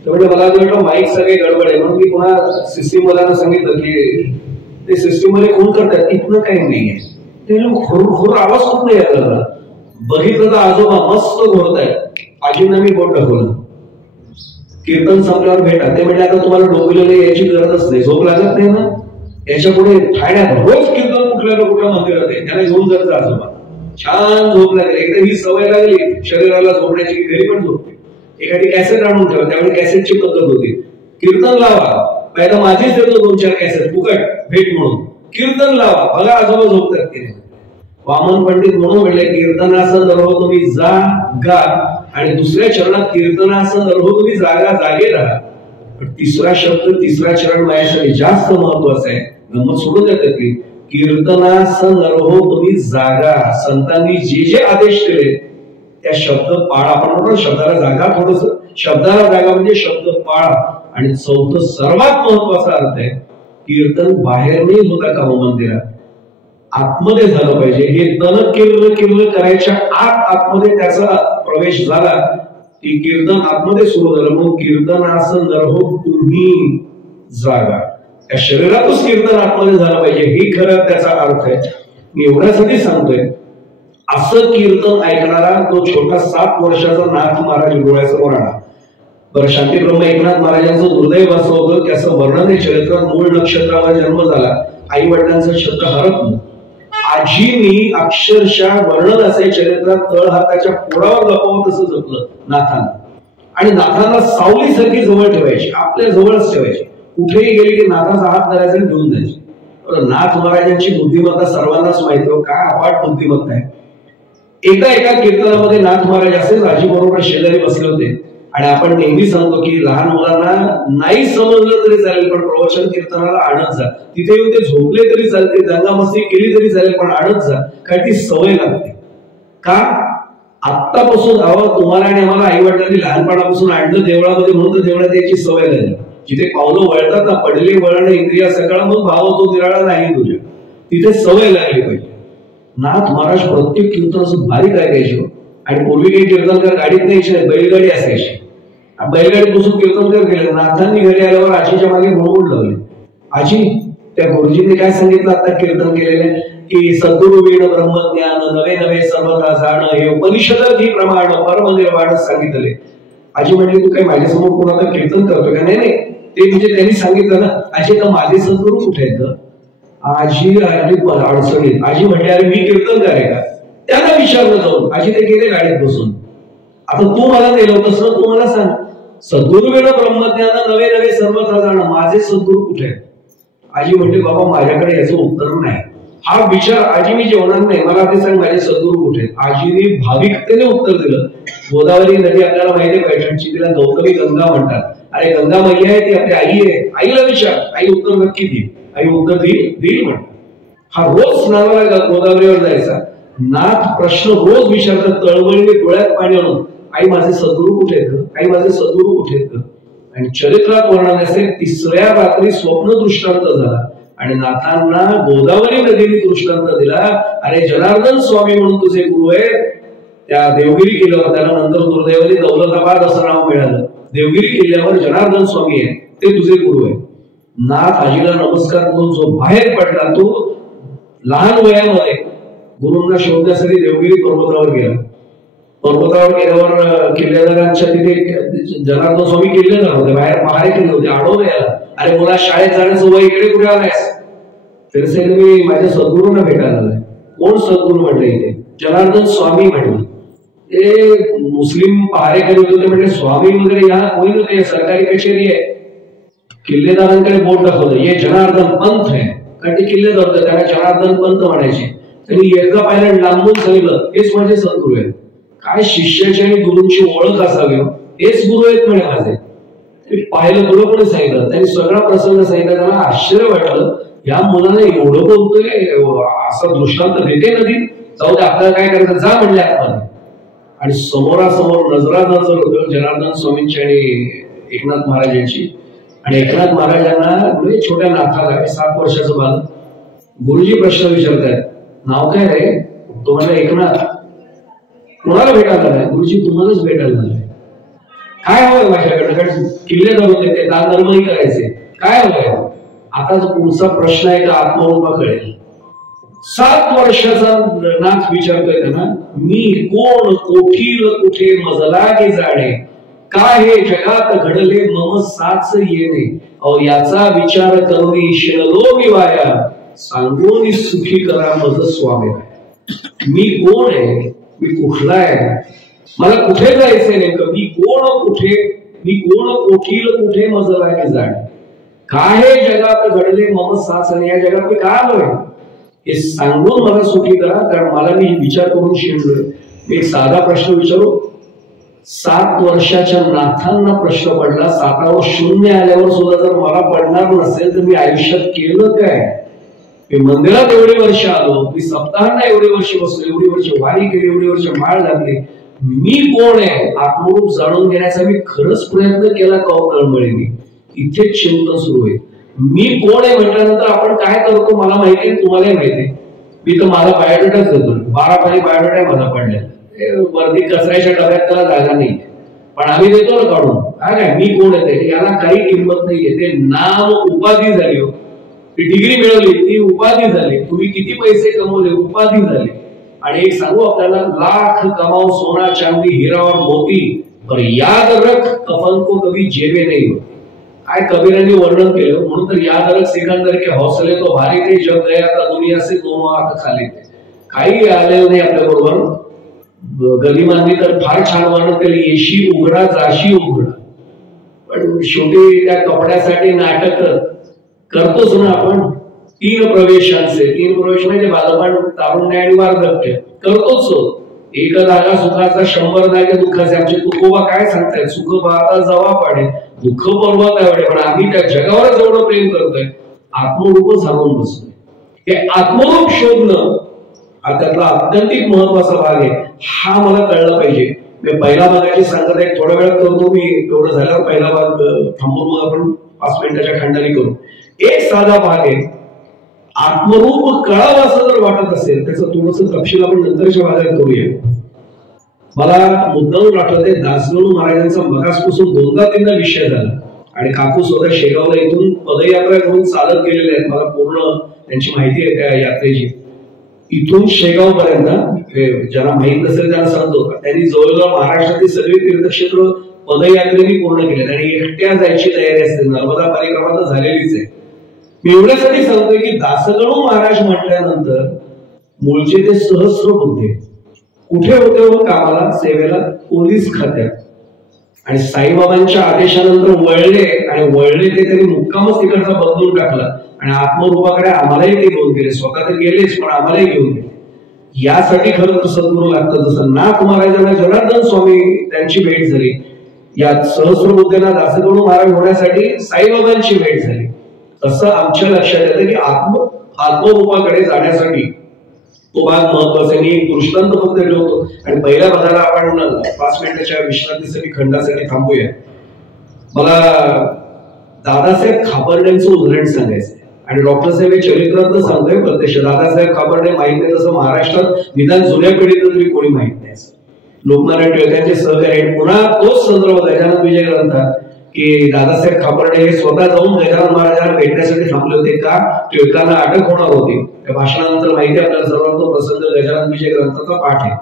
म्हणजे मला वाटलं माईक सगळे गडबड आहे, म्हणून मी पुन्हा सिस्टीम वाल्यांना सांगितलं की ते सिस्टीम मध्ये कोण करतात, इथनं काही नाहीये. ते खोर आवाज खूप नाही यायला. बघितलं तर आजोबा मस्त घोरतायत. आजींना मी बोट दाखवलं. कीर्तन संपल्यावर भेटा. ते म्हणजे आता तुम्हाला डोंबिवलीला याची गरजच नाही, झोप लागत नाही ना. याच्या पुढे ठाण्यात रोज कीर्तन कुठल्या मंदिरात आहे, त्याला घेऊन जायचं आजोबा. छान झोप लागेल. एकदा ही सवय लागली शरीराला झोपण्याची, घरी पण झोपते. एखादी कॅसेट आणून ठेवा, त्यामुळे कॅसेटची पद्धत होती. कीर्तन लावा, पहिला माझीच देतो 2-4 कॅसेट फुकट भेट म्हणून. कीर्तन लावा, बघा आजोबा झोपतात की नाही. वामन पंडित म्हणून म्हणले कीर्तनासन दरहो तुम्ही जागा, आणि दुसऱ्या चरणात कीर्तनासन दरहो तुम्ही जागे राहा. पण तिसरा शब्द, तिसरा चरण माझ्यासाठी जास्त महत्वाचा आहे. गंमत सोडून देतात की कीर्तनासन दरहो तुम्ही जागा. संतांनी जे जे आदेश दिले त्या शब्द पाळा. आपण म्हणतो शब्दाला जागा, थोडस शब्दाला जागा म्हणजे शब्द पाळा. आणि चौथं सर्वात महत्वाचा अर्थ आहे, कीर्तन बाहेर नाही होता का मंदिरात, आतमध्ये झालं पाहिजे. हे तन किर्ल करायच्या आतमध्ये त्याचा प्रवेश झाला की कीर्तन आतमध्ये सुरू झालं. म्हणून कीर्तनासन दरहो तुम्ही जागा. त्या शरीरातच कीर्तन आतमध्ये झालं पाहिजे, हे खरं त्याचा अर्थ आहे. मी एवढ्यासाठी सांगतोय, असं कीर्तन ऐकणारा तो छोटा 7 वर्षाचा नाथ महाराज डोळ्यासमोर आला. बरं, शांतीब्रह्म एकनाथ महाराजांचं दुर्दैव असं होतं की असं वर्णन आहे चरित्रात, मूळ नक्षत्रावर जन्म झाला, आई वडिलांचा शब्द हरपलं. आजीनी अक्षरशः वर्णन असे चरित्रात तळ हाताच्या पोळावर लपवत असं जपलं नाथांना. आणि नाथांना सावलीसारखी जवळ ठेवायची, आपल्या जवळच ठेवायची. कुठेही गेली की नाथाचा हात धरायचा आणि घेऊन जायची. नाथ महाराजांची बुद्धिमत्ता सर्वांनाच माहिती हो, काय अफाट बुद्धिमत्ता आहे. एका कीर्तनामध्ये नाथ महाराज असे राजीबरोबर शेजारी बसले होते आणि आपण नेहमी सांगतो की लहान मुलांना नाही समजलं तरी चालेल पण प्रवचन कीर्तनाला आणत जा. तिथे येऊन ते झोपले तरी चालते, दंगामस्ती केली तरी चालेल पण आणत जा, कारण ती सवय लागते. का आत्तापासून तुम्हाला आणि आम्हाला आई वडिलांनी लहानपणापासून आणलं देवळामध्ये म्हणून देवळात याची सवय लागली. जिथे पावलं वळतात ना, पडले वळण इंद्रिया सकाळ मग भाव तो निराळा नाही तुझ्या, तिथे सवय लागली पाहिजे. नाथ महाराज प्रत्येक कीर्तन असं बारीक ऐकायचे आणि पूर्वी काही कीर्तनकार गाडीत नाही, बैलगाडी असायची. बैलगाडीत बसून कीर्तनकार गेले. नाथांनी घरी आल्यावर आजीच्या मागे म्हणून लावले. आजी, त्या गुरुजींनी काय सांगितलं आता कीर्तन केलेले की सद्गुरु वीण ब्रह्मज्ञान नवे नवे सर्वथा जाण हे उपनिषद ही प्रमाण परमनिर्वाण सांगितले. आजी म्हणली तू काही माझ्यासमोर कोणाला कीर्तन करतो का? नाही, ते म्हणजे त्यांनी सांगितलं ना. आजी तर माझे सद्गुरु कुठे आहेत? आजी अडचणीत. आजी म्हणते अरे मी कीर्तनकार आहे का? त्यांना विचारलं जाऊन. आजी ते गेले गाडीत बसून. आता तू मला नेलं होतंस ना, तू मला सांग सद्गुरु वेळ ब्रह्मज्ञान नवे नवे सर्वत्र जाणं, माझे सद्गुरु कुठे आहेत? आजी म्हणते बाबा माझ्याकडे याचं उत्तर नाही. हा विचार आजी मी जेवणार नाही, मला ते सांग माझे सद्गुरु कुठे आहेत? आजीने भाविकतेने उत्तर दिलं. गोदावरी नदी आपल्याला माहिती आहे पैठणची, तिला गौतमी गंगा म्हणतात. अरे गंगा मैया आहे ती आपली आई आहे, आईला विचार, आई उत्तर नक्की देईल. आई उत्तर देईल म्हणतात. हा रोज स्नानाला गोदावरीवर जायचा. नाथ प्रश्न रोज विचारतात, तळमळीने डोळ्यात पाणी आणून, आई माझे सद्गुरु कुठे आहेत? आई माझे सद्गुरु कुठे आहेत? आणि चरित्रात वर्णन असे तिसऱ्या रात्री स्वप्न दृष्टांत झाला आणि नाथांना गोदावरी नदीने दृष्टांत दिला. अरे जनार्दन स्वामी म्हणून तुझे गुरु आहेत, त्या देवगिरी किल्ल्यावर, त्याला नंतर दुर्दैवाने दौलताबाद असं नाव मिळालं. देवगिरी किल्ल्यावर जनार्दन स्वामी आहेत, ते तुझे गुरु आहेत. नाथ आजीला नमस्कार करून जो बाहेर पडला तो लहान वयामध्ये गुरूंना शोधण्यासाठी देवगिरी पर्वतावर गेला. पर्वतावर गेल्यावर किल्लेदारांच्या तिथे जनार्दन स्वामी किल्लेदार होते, बाहेर केले होते, अडवलं याला. अरे मुला शाळेत जाण्याचं वय इकडे कुठे आलायस? तरी मी माझ्या सद्गुरूंना भेटायला आलाय. कोण सद्गुरू म्हटलं इथे? जनार्दन स्वामी म्हटलं. ते मुस्लिम पहारेकरी होते, म्हटले स्वामी वगैरे या कोणी नव्हते, सरकारी कचेरी आहे. किल्लेदारांकडे बोट दाखवलं, हे जनार्दन पंथ आहे, कारण ते किल्लेदार होते, त्याला जनार्दन पंथ म्हणायचे. त्यांनी एकदा पाहिलं, लांबून सांगितलं हेच माझे सद्गुरू आहेत. काय शिष्याची आणि गुरूंची ओळख असावी, हेच गुरु आहेत म्हणे माझे. ते पाहिलं, तुला कोणी सांगितलं? त्यांनी सगळा प्रसंग सांगितला. त्यांना आश्चर्य वाटलं, या मुलाने एवढं बोलतोय, असा दृष्टांत देते नदी, जाऊ दे आपल्याला काय करायचं, जा म्हणले आतमध्ये. आणि समोरासमोर नजरानजर होतं जनार्दन स्वामींची आणि एकनाथ महाराजांची. आणि एकनाथ महाराजांना छोट्या नाथाला 7 वर्षाचं बालक, गुरुजी प्रश्न विचारतायत, नाव काय रे? तो म्हणला एकनाथ. कोणाला भेटायला नाही? गुरुजी तुम्हालाच भेटायला नाही. काय हवंय माझ्याकडे? कारण किल्लेदार होते ते, दान धर्मही करायचे. काय हवंय? आता पुढचा प्रश्न आहे का आत्मरूपा कळेल. 7 वर्षाचा नाथ विचारतोय त्यांना, मी कोण कोठील कुठे मजला की जाणे, काय हे जगात घडले मम साच येणे, अहो याचा विचार करून शिरलो मी वाया, सांगून सुखी करा मज स्वामी. मी कोण आहे? मी कुठला आहे? मला कुठे जायचंय नेमकं? मी कोण कुठे? मी कोण कोठील कुठे मजला की जाणे, काय हे जगात घडले मम साच, आणि या जगात मी काय आलोय हे सांगून मला सुखी करा, कारण मला मी विचार करून शिरलोय. एक साधा प्रश्न विचारू. 7 वर्षाच्या नाथांना प्रश्न पडला, 7वर 0 आल्यावर सुद्धा जर मला पडणार नसेल तर मी आयुष्यात केलं काय? मी मंदिरात एवढी वर्ष आलो, मी सप्ताहांना एवढी वर्ष बसलो, एवढी वर्ष वारी केली, एवढी वर्ष माळ घातली, मी कोण आहे आत्मरूप जाणून घेण्याचा मी खरंच प्रयत्न केला का? तळमळीने इथेच चिंतन सुरू आहे. मी कोण आहे म्हटल्यानंतर आपण काय करतो मला माहिती आहे, तुम्हालाही माहिती आहे. मी तर माझा बायोडेटाच देतो, 12 पाणी बायोडेटा माझा पडलेला, वरती कचऱ्याच्या डब्यात त्याला जागा नाही, पण आम्ही देतो ना काढून. काय मी कोण आहे याला काही किंमत नाहीये. ते नाम उपाधी झाली हो. ती डिग्री मिळवली, ती उपाधी झाली. तुम्ही किती पैसे कमवले, उपाधी झाली. आणि एक सांगू आपल्याला, लाख कमाओ सोना चांदी हिरा और मोती, पर याद रख कफन को कभी जेबे नहीं होती. काय कबीरांनी वर्णन केलं. म्हणून तर याद रख सिकंदर के हौसले तो भारी थे, जग गया था दुनिया से दोनों हाथ खाली थे. काही आलेलं नाही आपल्या बरोबर, गदिमांनी तर फार छान वर्णन केलं, येशी उघडा जाशी उघडा. पण शेवटी त्या कपड्यासाठी नाटक करतोच ना आपण. 3 प्रवेशांचे, 3 प्रवेश म्हणजे बालपण, तारुण्य आणि वार्धक्य करतोच. एक धागा सुखाचा 100 धागे दुःखाचे. आमचे तुकोबा काय सांगतायत, सुख पाहता जवा पाडे दुःख पर्वत आवडे. पण आम्ही त्या जगावरच एवढं प्रेम करतोय, आत्मरूपच सांगून बसतोय. हे आत्मरूप शोधणं हा त्यातला अत्यंतिक महत्वाचा भाग आहे. हा मला कळला पाहिजे. मी पहिला भागाची सांगत आहे, थोड्या वेळात करतो मी. एवढं झाल्यावर पहिला भाग थांबून मग आपण 5 मिनिटाच्या खंडाने करू. एक साधा भाग आहे, आत्मरूप कळावं असं जर वाटत असेल त्याचं थोडंसं तपशील आपण नंतरच्या भागात करूया. मला मुद्दाम आठवते, दासगणू महाराजांचा मगासपासून 2दा-3दा विषय झाला आणि काकू स्वतः शेगावला इथून पदयात्रा करून चालत गेलेले आहेत. मला पूर्ण त्यांची माहिती आहे त्या यात्रेची. इथून शेगाव पर्यंत ज्यांना माहित नसेल त्यांना सांगतो, त्यांनी जवळजवळ महाराष्ट्रातील सगळी तीर्थक्षेत्र पदयात्रेने पूर्ण केले आणि एकट्या जायची तयारी असते. नर्मदा परिक्रमा तर झालेलीच आहे. मी एवढ्यासाठी सांगतोय की दासगणू महाराज म्हटल्यानंतर मूळचे ते सहस्रबुद्धे कुठे होते हो कामाला, सेवेला? पोलीस खात्यात. आणि साईबाबांच्या आदेशानंतर वळले आणि वळले ते त्यांनी मुक्कामच तिकडचा बदलून टाकला आणि आत्मरूपाकडे आम्हालाही ते घेऊन गेले. स्वतः तर गेलेच पण आम्हालाही घेऊन गेले. यासाठी खरं तर सद्गुरू लागतं. जसं नाथ महाराजांना जनार्दन स्वामी त्यांची भेट झाली, या सहस्रबुद्धेला दासगणू महाराज होण्यासाठी साईबाबांची भेट झाली. तसं आमच्या लक्षात येतं की आत्मरूपाकडे जाण्यासाठी तो भाग महत्वाचा आहे. मी एक दृष्टांत फक्त ठेवतो आणि पहिल्या भागाला आपण 5 मिनिटाच्या विश्रांतीसाठी खंडासाठी थांबूया. मला दादासाहेब खापर्डेंचं उदाहरण सांगायचं आणि डॉक्टर साहेब हे चरित्रात सांगतोय प्रत्यक्ष. दादासाहेब खापर्डे माहित नाही तसं महाराष्ट्रात निदान जुन्या पिढीत तरी कोणी माहित नाही. लोकमान्य टिळकांचे सहकारी. पुन्हा तोच संदर्भ गजानन विजय ग्रंथात की दादासाहेब खापर्डे हे स्वतः जाऊन गजानन महाराजांना भेटण्यासाठी थांबले होते. का? टिळकांना अटक होणार होती. त्या भाषणानंतर माहिती आपल्याला सर्वांचा प्रसंग गजानन विजय ग्रंथाचा पाठ आहे.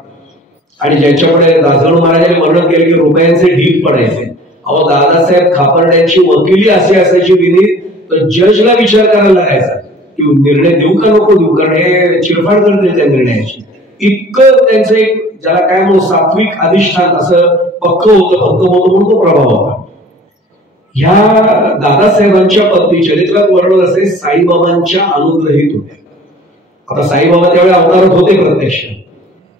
आणि ज्यांच्याकडे दासगणू महाराजांनी वर्णन केले की रुपयांचे ढीग पडायचे. अहो, दादासाहेब खापर्ड्यांची वकिली अशी असायची विनीत, तर जजला विचार करायला लागायचा की निर्णय देऊ का नको देऊ, कारण हे चिरफाड करतील त्या निर्णयाची. इतकं त्यांचं एक ज्याला काय म्हणून सात्विक अधिष्ठान असं पक्क होतं, भक्क होतं म्हणून तो प्रभाव होता. ह्या दादासाहेबांच्या पत्नी चरित्रात वर्णन असे साईबाबांच्या अनुग्रहित होत्या. आता साईबाबा त्यावेळी अवतारात होते प्रत्यक्ष.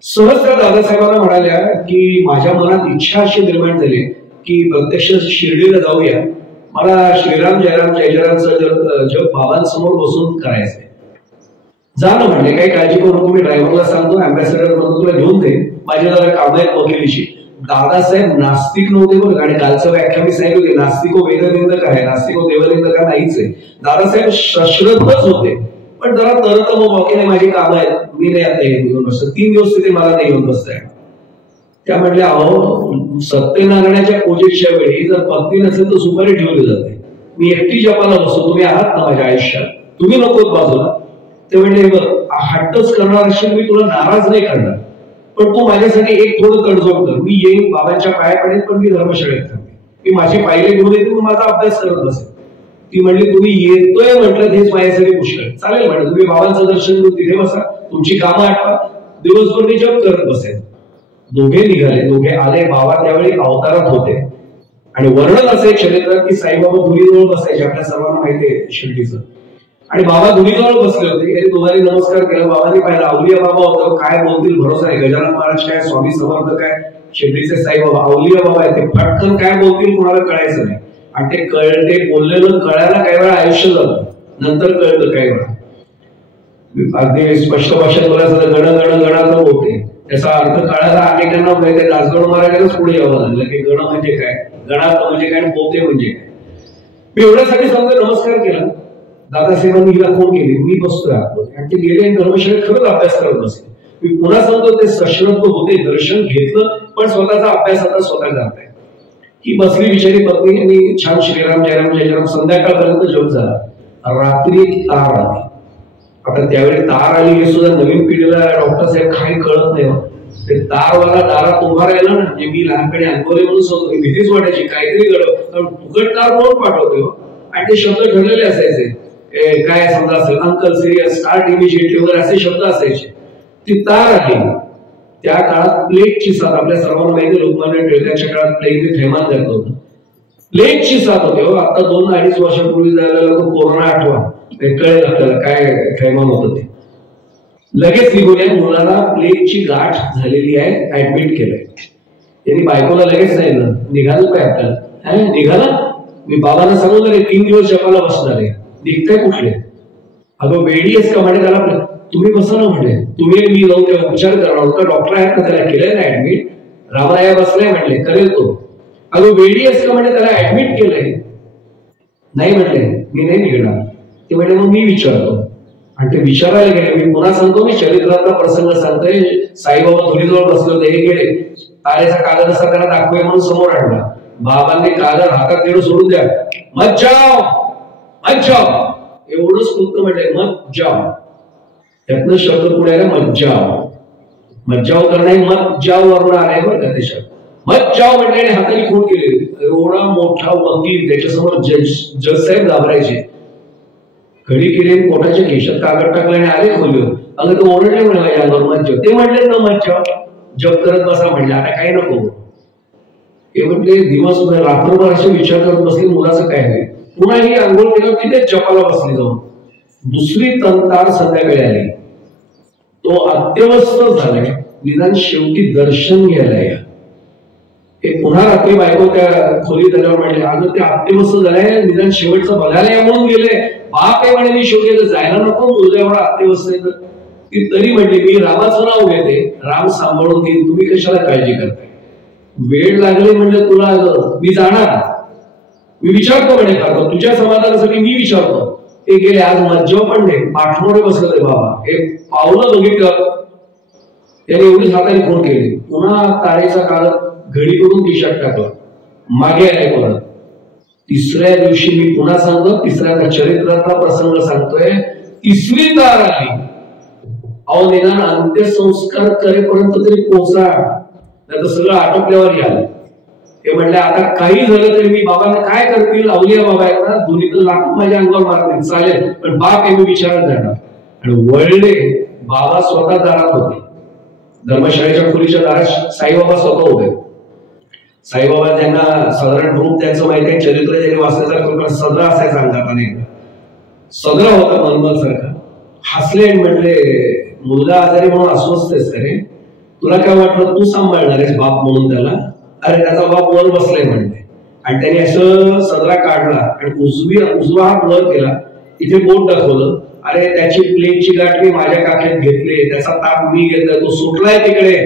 सहज त्या दादासाहेबांना म्हणाल्या की माझ्या मनात इच्छा अशी निर्माण झाली की प्रत्यक्ष शिर्डीला जाऊया. मला श्रीराम जयराम जय जयरामचं जग बाबांसमोर बसून करायचंय. जा ना म्हणले, काही काळजी करू नको, मी ड्रायव्हरला सांगतो, अँबॅसेडर म्हणून तुला घेऊन दे, माझी जरा काम आहेत वकिलीची. दादासाहेब नास्तिक नव्हते बरं. आणि कालचं व्याख्या मी सांगितलं होते, नास्तिको वेदनिंदक आहे, नास्तिको देवनिंदक नाहीच आहे. दादासाहेब सश्रद्धच होते पण जरा तरतम वकील माझी कामं आहेत, मी नाही आता येऊन बसत. 3 दिवस तिथे मला नाही येऊन बसताय. त्या म्हटले, अहो सत्यनारायणाच्या पूजेच्या वेळी जर पत्नी नसेल तर सुपारी ठेवली जाते. मी एकटी जपाला बसतो, तुम्ही आहात ना माझ्या आयुष्यात, तुम्ही नकोत बाजूला. ते म्हणजे बरं हट्टच करणार असेल मी तुला नाराज नाही करणार, पण तू माझ्यासाठी एक थोडं तडजोड कर. मी येईन, बाबांच्या पाया पडेल, पण मी धर्मशाळेत थांबेन. मी माझी पायले घेऊन येते, मी माझा अभ्यास करत बसेल. ती म्हणली, तुम्ही येतोय म्हटलं हेच माझ्यासाठी पुष्कळ. चालेल म्हटलं, तुम्ही बाबांचं दर्शन घेऊन तिथे बसा, तुमची कामं आठवा, दिवसभर मी जप करत बसेल. दोघे निघाले, दोघे आले. बाबा त्यावेळी अवतारात होते आणि वर्णन असे चरित्रात की साईबाबा धुलीजवळ बसायचे. आपल्या सर्वांना माहिती आहे शिर्डीचं. आणि बाबा धुलीजवळ बसले होते. यांनी दोघांनी नमस्कार केला. बाबांनी पाहिलं, अवलिया बाबा होतं, काय बोलतील भरोसा आहे. गजानन महाराज काय, स्वामी समर्थ काय, शिर्डीचे साईबाबा अवलिया बाबा आहे. ते पटकन काय बोलतील कोणाला कळायचं नाही. आणि ते कळते बोललेलं कळायला काही वेळा आयुष्य जातं, नंतर कळतं काही वेळा. अगदी स्पष्ट भाषेत बोलायचं, गण गण गणाचं होते, त्याचा अर्थ कळायला अनेकांना माहिती. दासगणू महाराजांनाच पुढे यावं लागलं की गण म्हणजे काय, गणात म्हणजे काय, पोते म्हणजे काय. मी एवढ्यासाठी समजा नमस्कार केला. दादासाहेबांनी हिला फोन केली, मी बसतोय आणि ते गेले धर्मशाळेत खरंच अभ्यास करत बसले. मी पुन्हा सांगतो, ते सश्रद्ध होते, दर्शन घेतलं, पण स्वतःचा अभ्यास आता स्वतः करताय. ही बसली बिचारी पत्नी आणि छान श्रीराम जयराम जय जयराम संध्याकाळपर्यंत जप झाला. रात्री एक तार आली. आता त्यावेळी तार आली हे सुद्धा नवीन पिढीला डॉक्टर साहेब काही कळत नाही. ते तारवाला दारात उभा राहिला ना, म्हणजे मी लहानपणी अनुभवले म्हणून सांगतो, भीतीच वाटायची काहीतरी गडब, कारण फुकट तार कोण पाठवते. आणि ते शब्द ठरलेले असायचे, काय समजा असेल, अंकल सिरियस, स्टार्ट इमिजिएटली वगैरे असे शब्द असायचे. ती तार आली, त्या काळात प्लेगची साथ, आपल्या सर्वांना माहिती, लोकमान्य टिळकांच्या काळात प्लेगने थैमान घातलं होतं. प्लेगची साथ होते हो. आता 2-2.5 वर्षापूर्वी जायला लोक कोरोना आठवा, कळेल आपल्याला काय थैमान होतं ते. लगेच निघून या मुलाला प्लेगची गाठ झालेली आहे, ऍडमिट केलंय. त्यांनी बायकोला लगेच सांगितलं, निघालं काय आपल्याला? निघालं? मी बाबांना सांगून 3 दिवस जपाला बसणार आहे. निघताय कुठले? अगं वेडी आहेस का म्हणे त्याला. तुम्ही बसा ना म्हटले. तुम्ही मी जाऊन तेव्हा उपचार करणार होता, डॉक्टर आहेत ना, त्याला केलंय ना ऍडमिट. रामराया बसलाय म्हटले, करेल तो. अगं वेडी आहेस का म्हणे, त्याला ऍडमिट केलंय. नाही म्हटले, मी नाही निघणार. ते म्हटले मग मी विचारतो. आणि ते विचारायला गेले. मी पुन्हा सांगतो, मी चरित्रातला प्रसंग सांगतोय. साईबाबा धुलीजवळ बसले होते, हे गेले तारेचा कागद असा त्यांना दाखवूया म्हणून समोर आणला. बाबांनी कागद हातात घेऊन सोडून द्या, मत जाओ मत जाओ, एवढंच फक्त म्हटलंय, मत जाओ. त्यातनं शब्द पुढे आला, मज्जाव. मज्जाव करणे मत जाव वरून आले बरं का देशात. मत जाव म्हटल्याने हाताने खून केले. एवढा मोठा वकील, त्याच्यासमोर जज साहेब घाबरायचे. घडी केली, कोटाच्या खिशात कागद टाकल्याने आले खोलीवर. अगं ते ओरडले म्हणे माझ्या अंगावर, मत जाव. ते म्हटले ना मत जाव, जप करत बसा म्हटले, आता काही नको. हे म्हटले दिवसभर रात्रभर असे विचार करत बसले, मुलाचं काय होईल. पुन्हा ही आंघोळ केलं, तिथेच जपाला बसली जाऊन. दुसरी तंतार संध्याकाळी आली. तो अत्यवस्थ झालाय, निदान शेवटी दर्शन घ्यायला या. हे पुन्हा रात्री बायको त्या खोलीत आल्यावर म्हटले, अगं ते अत्यवस्थ झालंय, निदान शेवटचं बघायला या म्हणून गेले. बाप आहे म्हणे, मी शेवटी जायला नको, मुलगा एवढा अत्यवस्थ आहे. ती तरी म्हटली, मी रामाचं नाव घेते, राम सांभाळून घेईन, तुम्ही कशाला काळजी करताय. वेळ लागले म्हणजे तुला, मी जाणार, मी विचारतो म्हणे, करतो तुझ्या समाधानासाठी मी विचारतो. ते गेले. आज मज्जाव पण नाही, पाठमोरे बसले बाबा. हे पावलं बघितलं, त्याने एवढी हाताने फोन केली. पुन्हा तारेचा कागद घडी करून खिशात टाकला, मागे आले परत. तिसऱ्या दिवशी मी पुन्हा सांगतो, तिसऱ्या चरित्रातला प्रसंग सांगतोय. 3री तार आली. अहो निदान अंत्यसंस्कार करेपर्यंत तरी पोहोचा, नाही तर सगळं आटोपल्यावर याल. ते म्हणले आता काही झालं तरी मी, बाबांना काय करतील, अवलिया बाबा आहेत ना, दोन्ही तर लाख माझ्या अंगावर मारतील, चालेल, पण बाप हे मी विचारत जाणार. आणि वळले. बाबा स्वतः दारात होते, धर्मशाळेच्या खोलीच्या दारात साईबाबा स्वतः होते. साईबाबा त्यांना साधारण रूप त्यांचं माहिती आहे, चरित्र ज्यांनी वाचण्याचा सदरा असायचा अंगात, अनेक सदरा होता मनमल सारखा. हसले आणि म्हटले, मुलगा आजारी म्हणून अस्वस्थ आहेस का रे, तुला काय वाटलं तू सांभाळणार आहेस बाप म्हणून त्याला. अरे त्याचा बाप वर बसलाय म्हणते. आणि त्याने असं सदरा काढला आणि उजवा हात वर केला, इथे बोट दाखवलं. अरे त्याची प्लेगची गाठ मी माझ्या काखेत घेतली, त्याचा ताप मी घेतला, तो सुटलाय तिकडे,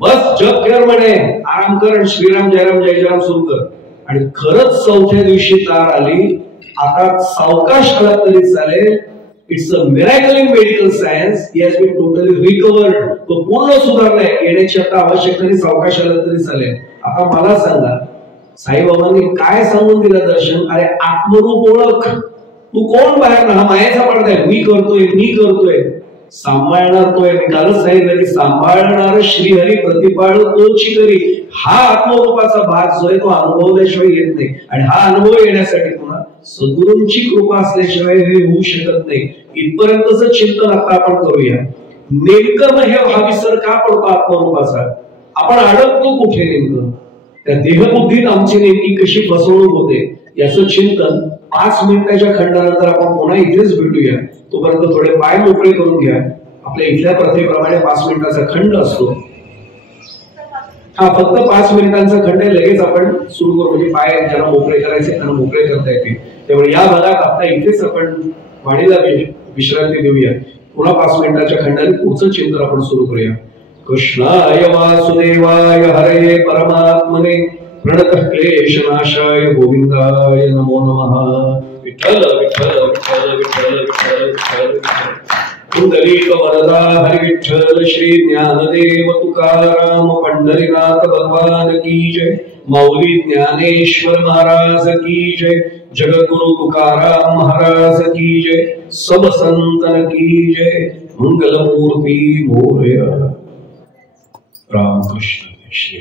बस जप कर म्हणे, आराम कर आणि श्रीराम जयराम जय जयराम सुरू कर. आणि खरंच 4थ्या दिवशी तार आली. आता सावकाश आला तरी चालेल. It's a miracle in medical science. He has been totally recovered. तो पूर्ण सुधारलाय. येण्याची आता आवश्यकता नाही, सावकाश आला तरी चालेल. आता मला सांगा, साईबाबांनी काय सांगून दिलं दर्शन? अरे आत्मरूप ओळख, तू कोण बाहेर ना, हा मायाचा पडदा आहे, मी करतोय, सांभाळणार तोय. मी कालच सांगितलं की सांभाळणार श्रीहरी प्रतिपाळ तोची करी. हा आत्मरूपाचा भाग जो आहे तो अनुभवल्याशिवाय येत नाही. आणि हा अनुभव येण्यासाठी पुन्हा सद्गुरूंची कृपा असल्याशिवाय हे होऊ शकत नाही. इथपर्यंतच चिंतन आता आपण करूया. नेमकं हे हा विसर का पडतो आत्मरूपाचा? आपण अडकतो कुठे नेमकं? त्या देहबुद्धीत आमची नेमकी कशी फसवणूक होते याचं चिंतन 5 मिनिटाच्या खंडानंतर आपण पुन्हा इथेच भेटूया. तोपर्यंत थोडे पाय मोकळे करून घ्या. आपल्या इथल्या प्रथेप्रमाणे 5 मिनिटाचा खंड असतो. हा फक्त 5 मिनिटांचा खंड आहे. लगेच आपण सुरू करू, म्हणजे पाय ज्यांना मोकळे करायचे त्यांना मोकळे करता येते. त्यामुळे या भागात आता इथेच आपण वाणीला विश्रांती देऊया. पुन्हा 5 मिनिटाच्या खंडाने पुढचं चिंतन आपण सुरू करूया. कृष्णाय वासुदेवाय हरे परमात्मने प्रणतः क्लेशनाशाय गोविंदाय नमो नमः. विठ्ठल विठ्ठल विठ्ठल विठ्ठल विठ्ठल विठ्ठल. पुंडलिक वरदा हरि विठ्ठल. श्री ज्ञानदेव तुकाराम पंढरीनाथ भगवान की जय. माऊली ज्ञानेश्वर महाराज की जय. जगद्गुरु तुकाराम महाराज की जय. सब संतन की जय. मंगलमूर्ती मोरया. रामकृष्ण श्री.